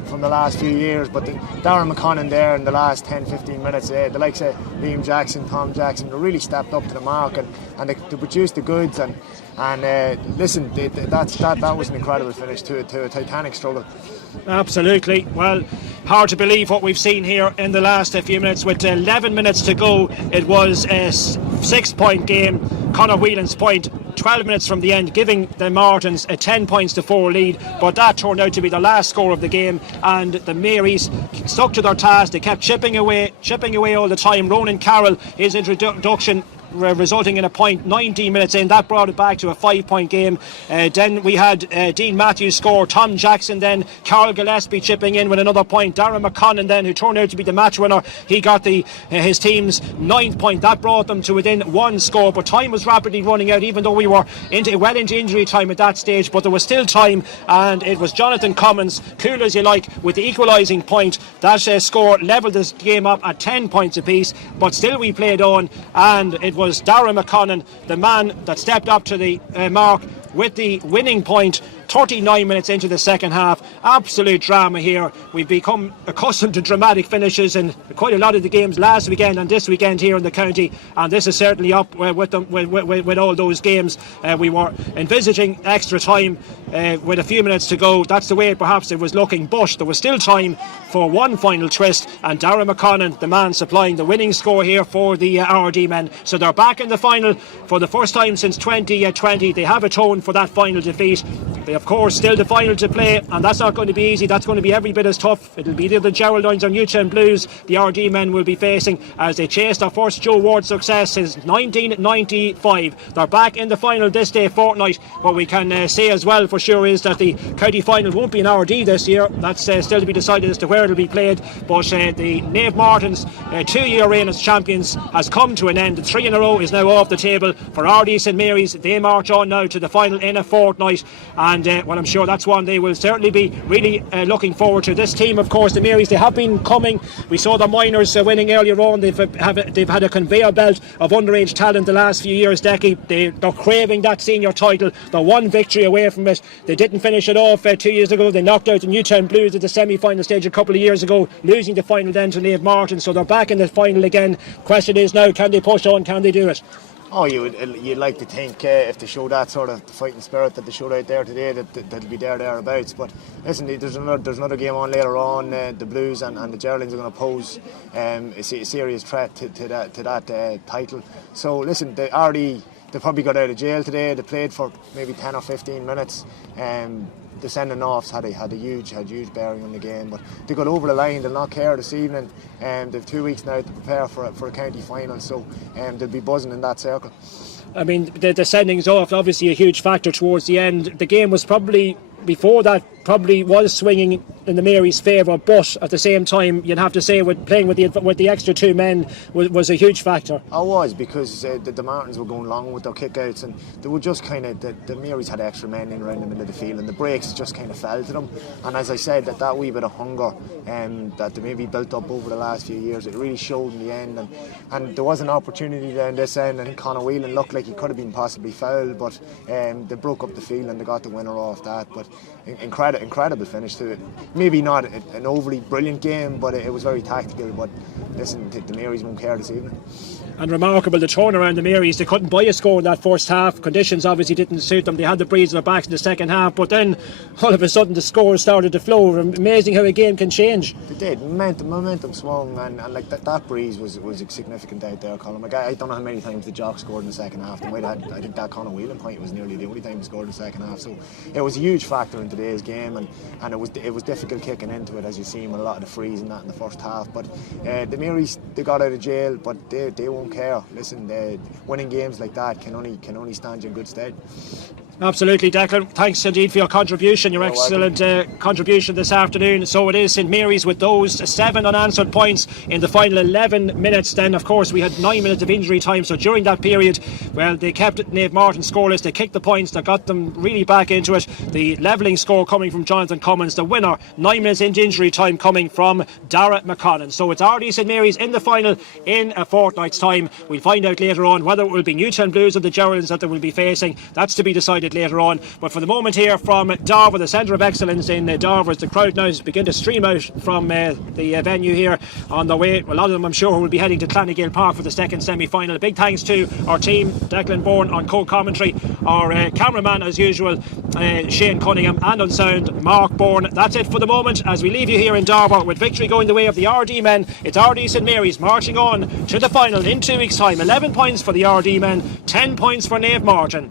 from the last few years, but Darren McConnell there in the last 10-15 minutes, the likes of Liam Jackson, Tom Jackson, they really stepped up to the mark, and they produced the goods, and listen, that was an incredible finish to a titanic struggle. Absolutely. Well, hard to believe what we've seen here in the last few minutes. With 11 minutes to go, it was a 6-point game. Conor Whelan's point 12 minutes from the end, giving the Martins a 10 points to 4 lead, but that turned out to be the last score of the game, and the Marys stuck to their task. They kept chipping away all the time. Ronan Carroll, his introduction resulting in a point 19 minutes in, that brought it back to a 5-point game. Then we had Dean Matthews score, Tom Jackson, then Carl Gillespie chipping in with another point. Darren McConnell then, who turned out to be the match winner, he got his team's 9th point. That brought them to within 1 score, but time was rapidly running out, even though we were well into injury time at that stage, but there was still time, and it was Jonathan Cummins, cool as you like, with the equalising point. That score levelled this game up at 10 points apiece, but still we played on, and it was Darren McConnell, the man that stepped up to the mark with the winning point 39 minutes into the second half. Absolute drama here. We've become accustomed to dramatic finishes in quite a lot of the games last weekend and this weekend here in the county, and this is certainly up with all those games. We were envisaging extra time with a few minutes to go. That's the way perhaps it was looking, but there was still time for one final twist, and Darren McConnell, the man supplying the winning score here for the Ardee men. So they're back in the final for the first time since 2020. They have atoned for that final defeat. They Of course, still the final to play, and that's not going to be easy. That's going to be every bit as tough. It'll be either the Geraldines or Newtown Blues the Ardee men will be facing as they chase their first Joe Ward success since 1995. They're back in the final this day fortnight. What we can say as well for sure is that the county final won't be in Ardee this year. That's still to be decided as to where it'll be played. But the Naomh Mairtin's 2-year reign as champions has come to an end. The 3 in a row is now off the table for Ardee St Mary's. They march on now to the final in a fortnight, and well, I'm sure that's one they will certainly be really looking forward to. This team, of course, the Marys, they have been coming. We saw the minors winning earlier on. They've had a conveyor belt of underage talent the last few years, Decky. They're craving that senior title. They're one victory away from it. They didn't finish it off 2 years ago. They knocked out the Newtown Blues at the semi-final stage a couple of years ago, losing the final then to Naomh Mairtin. So they're back in the final again. Question is now, can they push on? Can they do it? Oh, you'd like to think if they show that sort of fighting spirit that they showed out there today, that'll be thereabouts. But listen, there's another game on later on. The Blues and the Geraldines are going to pose a serious threat to that title. So listen, the Ardee, they probably got out of jail today. They played for maybe 10 or 15 minutes. The sending offs had a huge bearing on the game, but they got over the line. They'll not care this evening. They've 2 weeks now to prepare for a county final, so they'll be buzzing in that circle. I mean, the sendings off obviously a huge factor towards the end. The game was probably before that was swinging in the Mary's favour, but at the same time you'd have to say playing with the extra 2 men was a huge factor. I was, because the Martins were going long with their kickouts, and they were just kind of the Marys had extra men in around the middle of the field, and the breaks just kind of fell to them. And as I said, that wee bit of hunger that they maybe built up over the last few years, it really showed in the end. And there was an opportunity down this end. I think Conor Whelan looked like he could have been possibly fouled, but they broke up the field and they got the winner off that. But incredible finish to it. Maybe not an overly brilliant game, but it was very tactical. But listen, the Marys won't care this evening. And remarkable the turnaround, the Marys. They couldn't buy a score in that first half. Conditions obviously didn't suit them. They had the breeze in their backs in the second half, but then all of a sudden the scores started to flow. Amazing how a game can change. They did. Momentum swung, and like that breeze was significant out there, Colin. Like, I don't know how many times the Jock scored in the second half. I think that Conor Whelan point was nearly the only time he scored in the second half. So it was a huge factor in today's game, and it was difficult kicking into it, as you've seen with a lot of the frees and that in the first half. But the Marys, they got out of jail, but they won't care. Listen, winning games like that can only stand you in good stead. Absolutely, Declan. Thanks indeed for your contribution, your excellent contribution this afternoon. So it is St Mary's with those 7 unanswered points in the final 11 minutes. Then, of course, we had 9 minutes of injury time. So during that period, well, they kept Naomh Mairtin scoreless. They kicked the points. They got them really back into it. The levelling score coming from Jonathan Cummins. The winner, 9 minutes into injury time, coming from Darver McConnell. So it's Ardee St Mary's in the final in a fortnight's time. We'll find out later on whether it will be Newtown Blues or the Geraldines that they will be facing. That's to be decided later on. But for the moment here from Darver, the centre of excellence in Darver, as the crowd now begin to stream out from the venue here on their way. A lot of them, I'm sure, will be heading to Clonagale Park for the second semi-final. A big thanks to our team, Declan Bourne on co-commentary, our cameraman as usual, Shane Cunningham, and on sound, Mark Bourne. That's it for the moment as we leave you here in Darver with victory going the way of the Ardee men. It's Ardee St Mary's marching on to the final in 2 weeks' time. 11 points for the Ardee men, 10 points for Naomh Mairtin.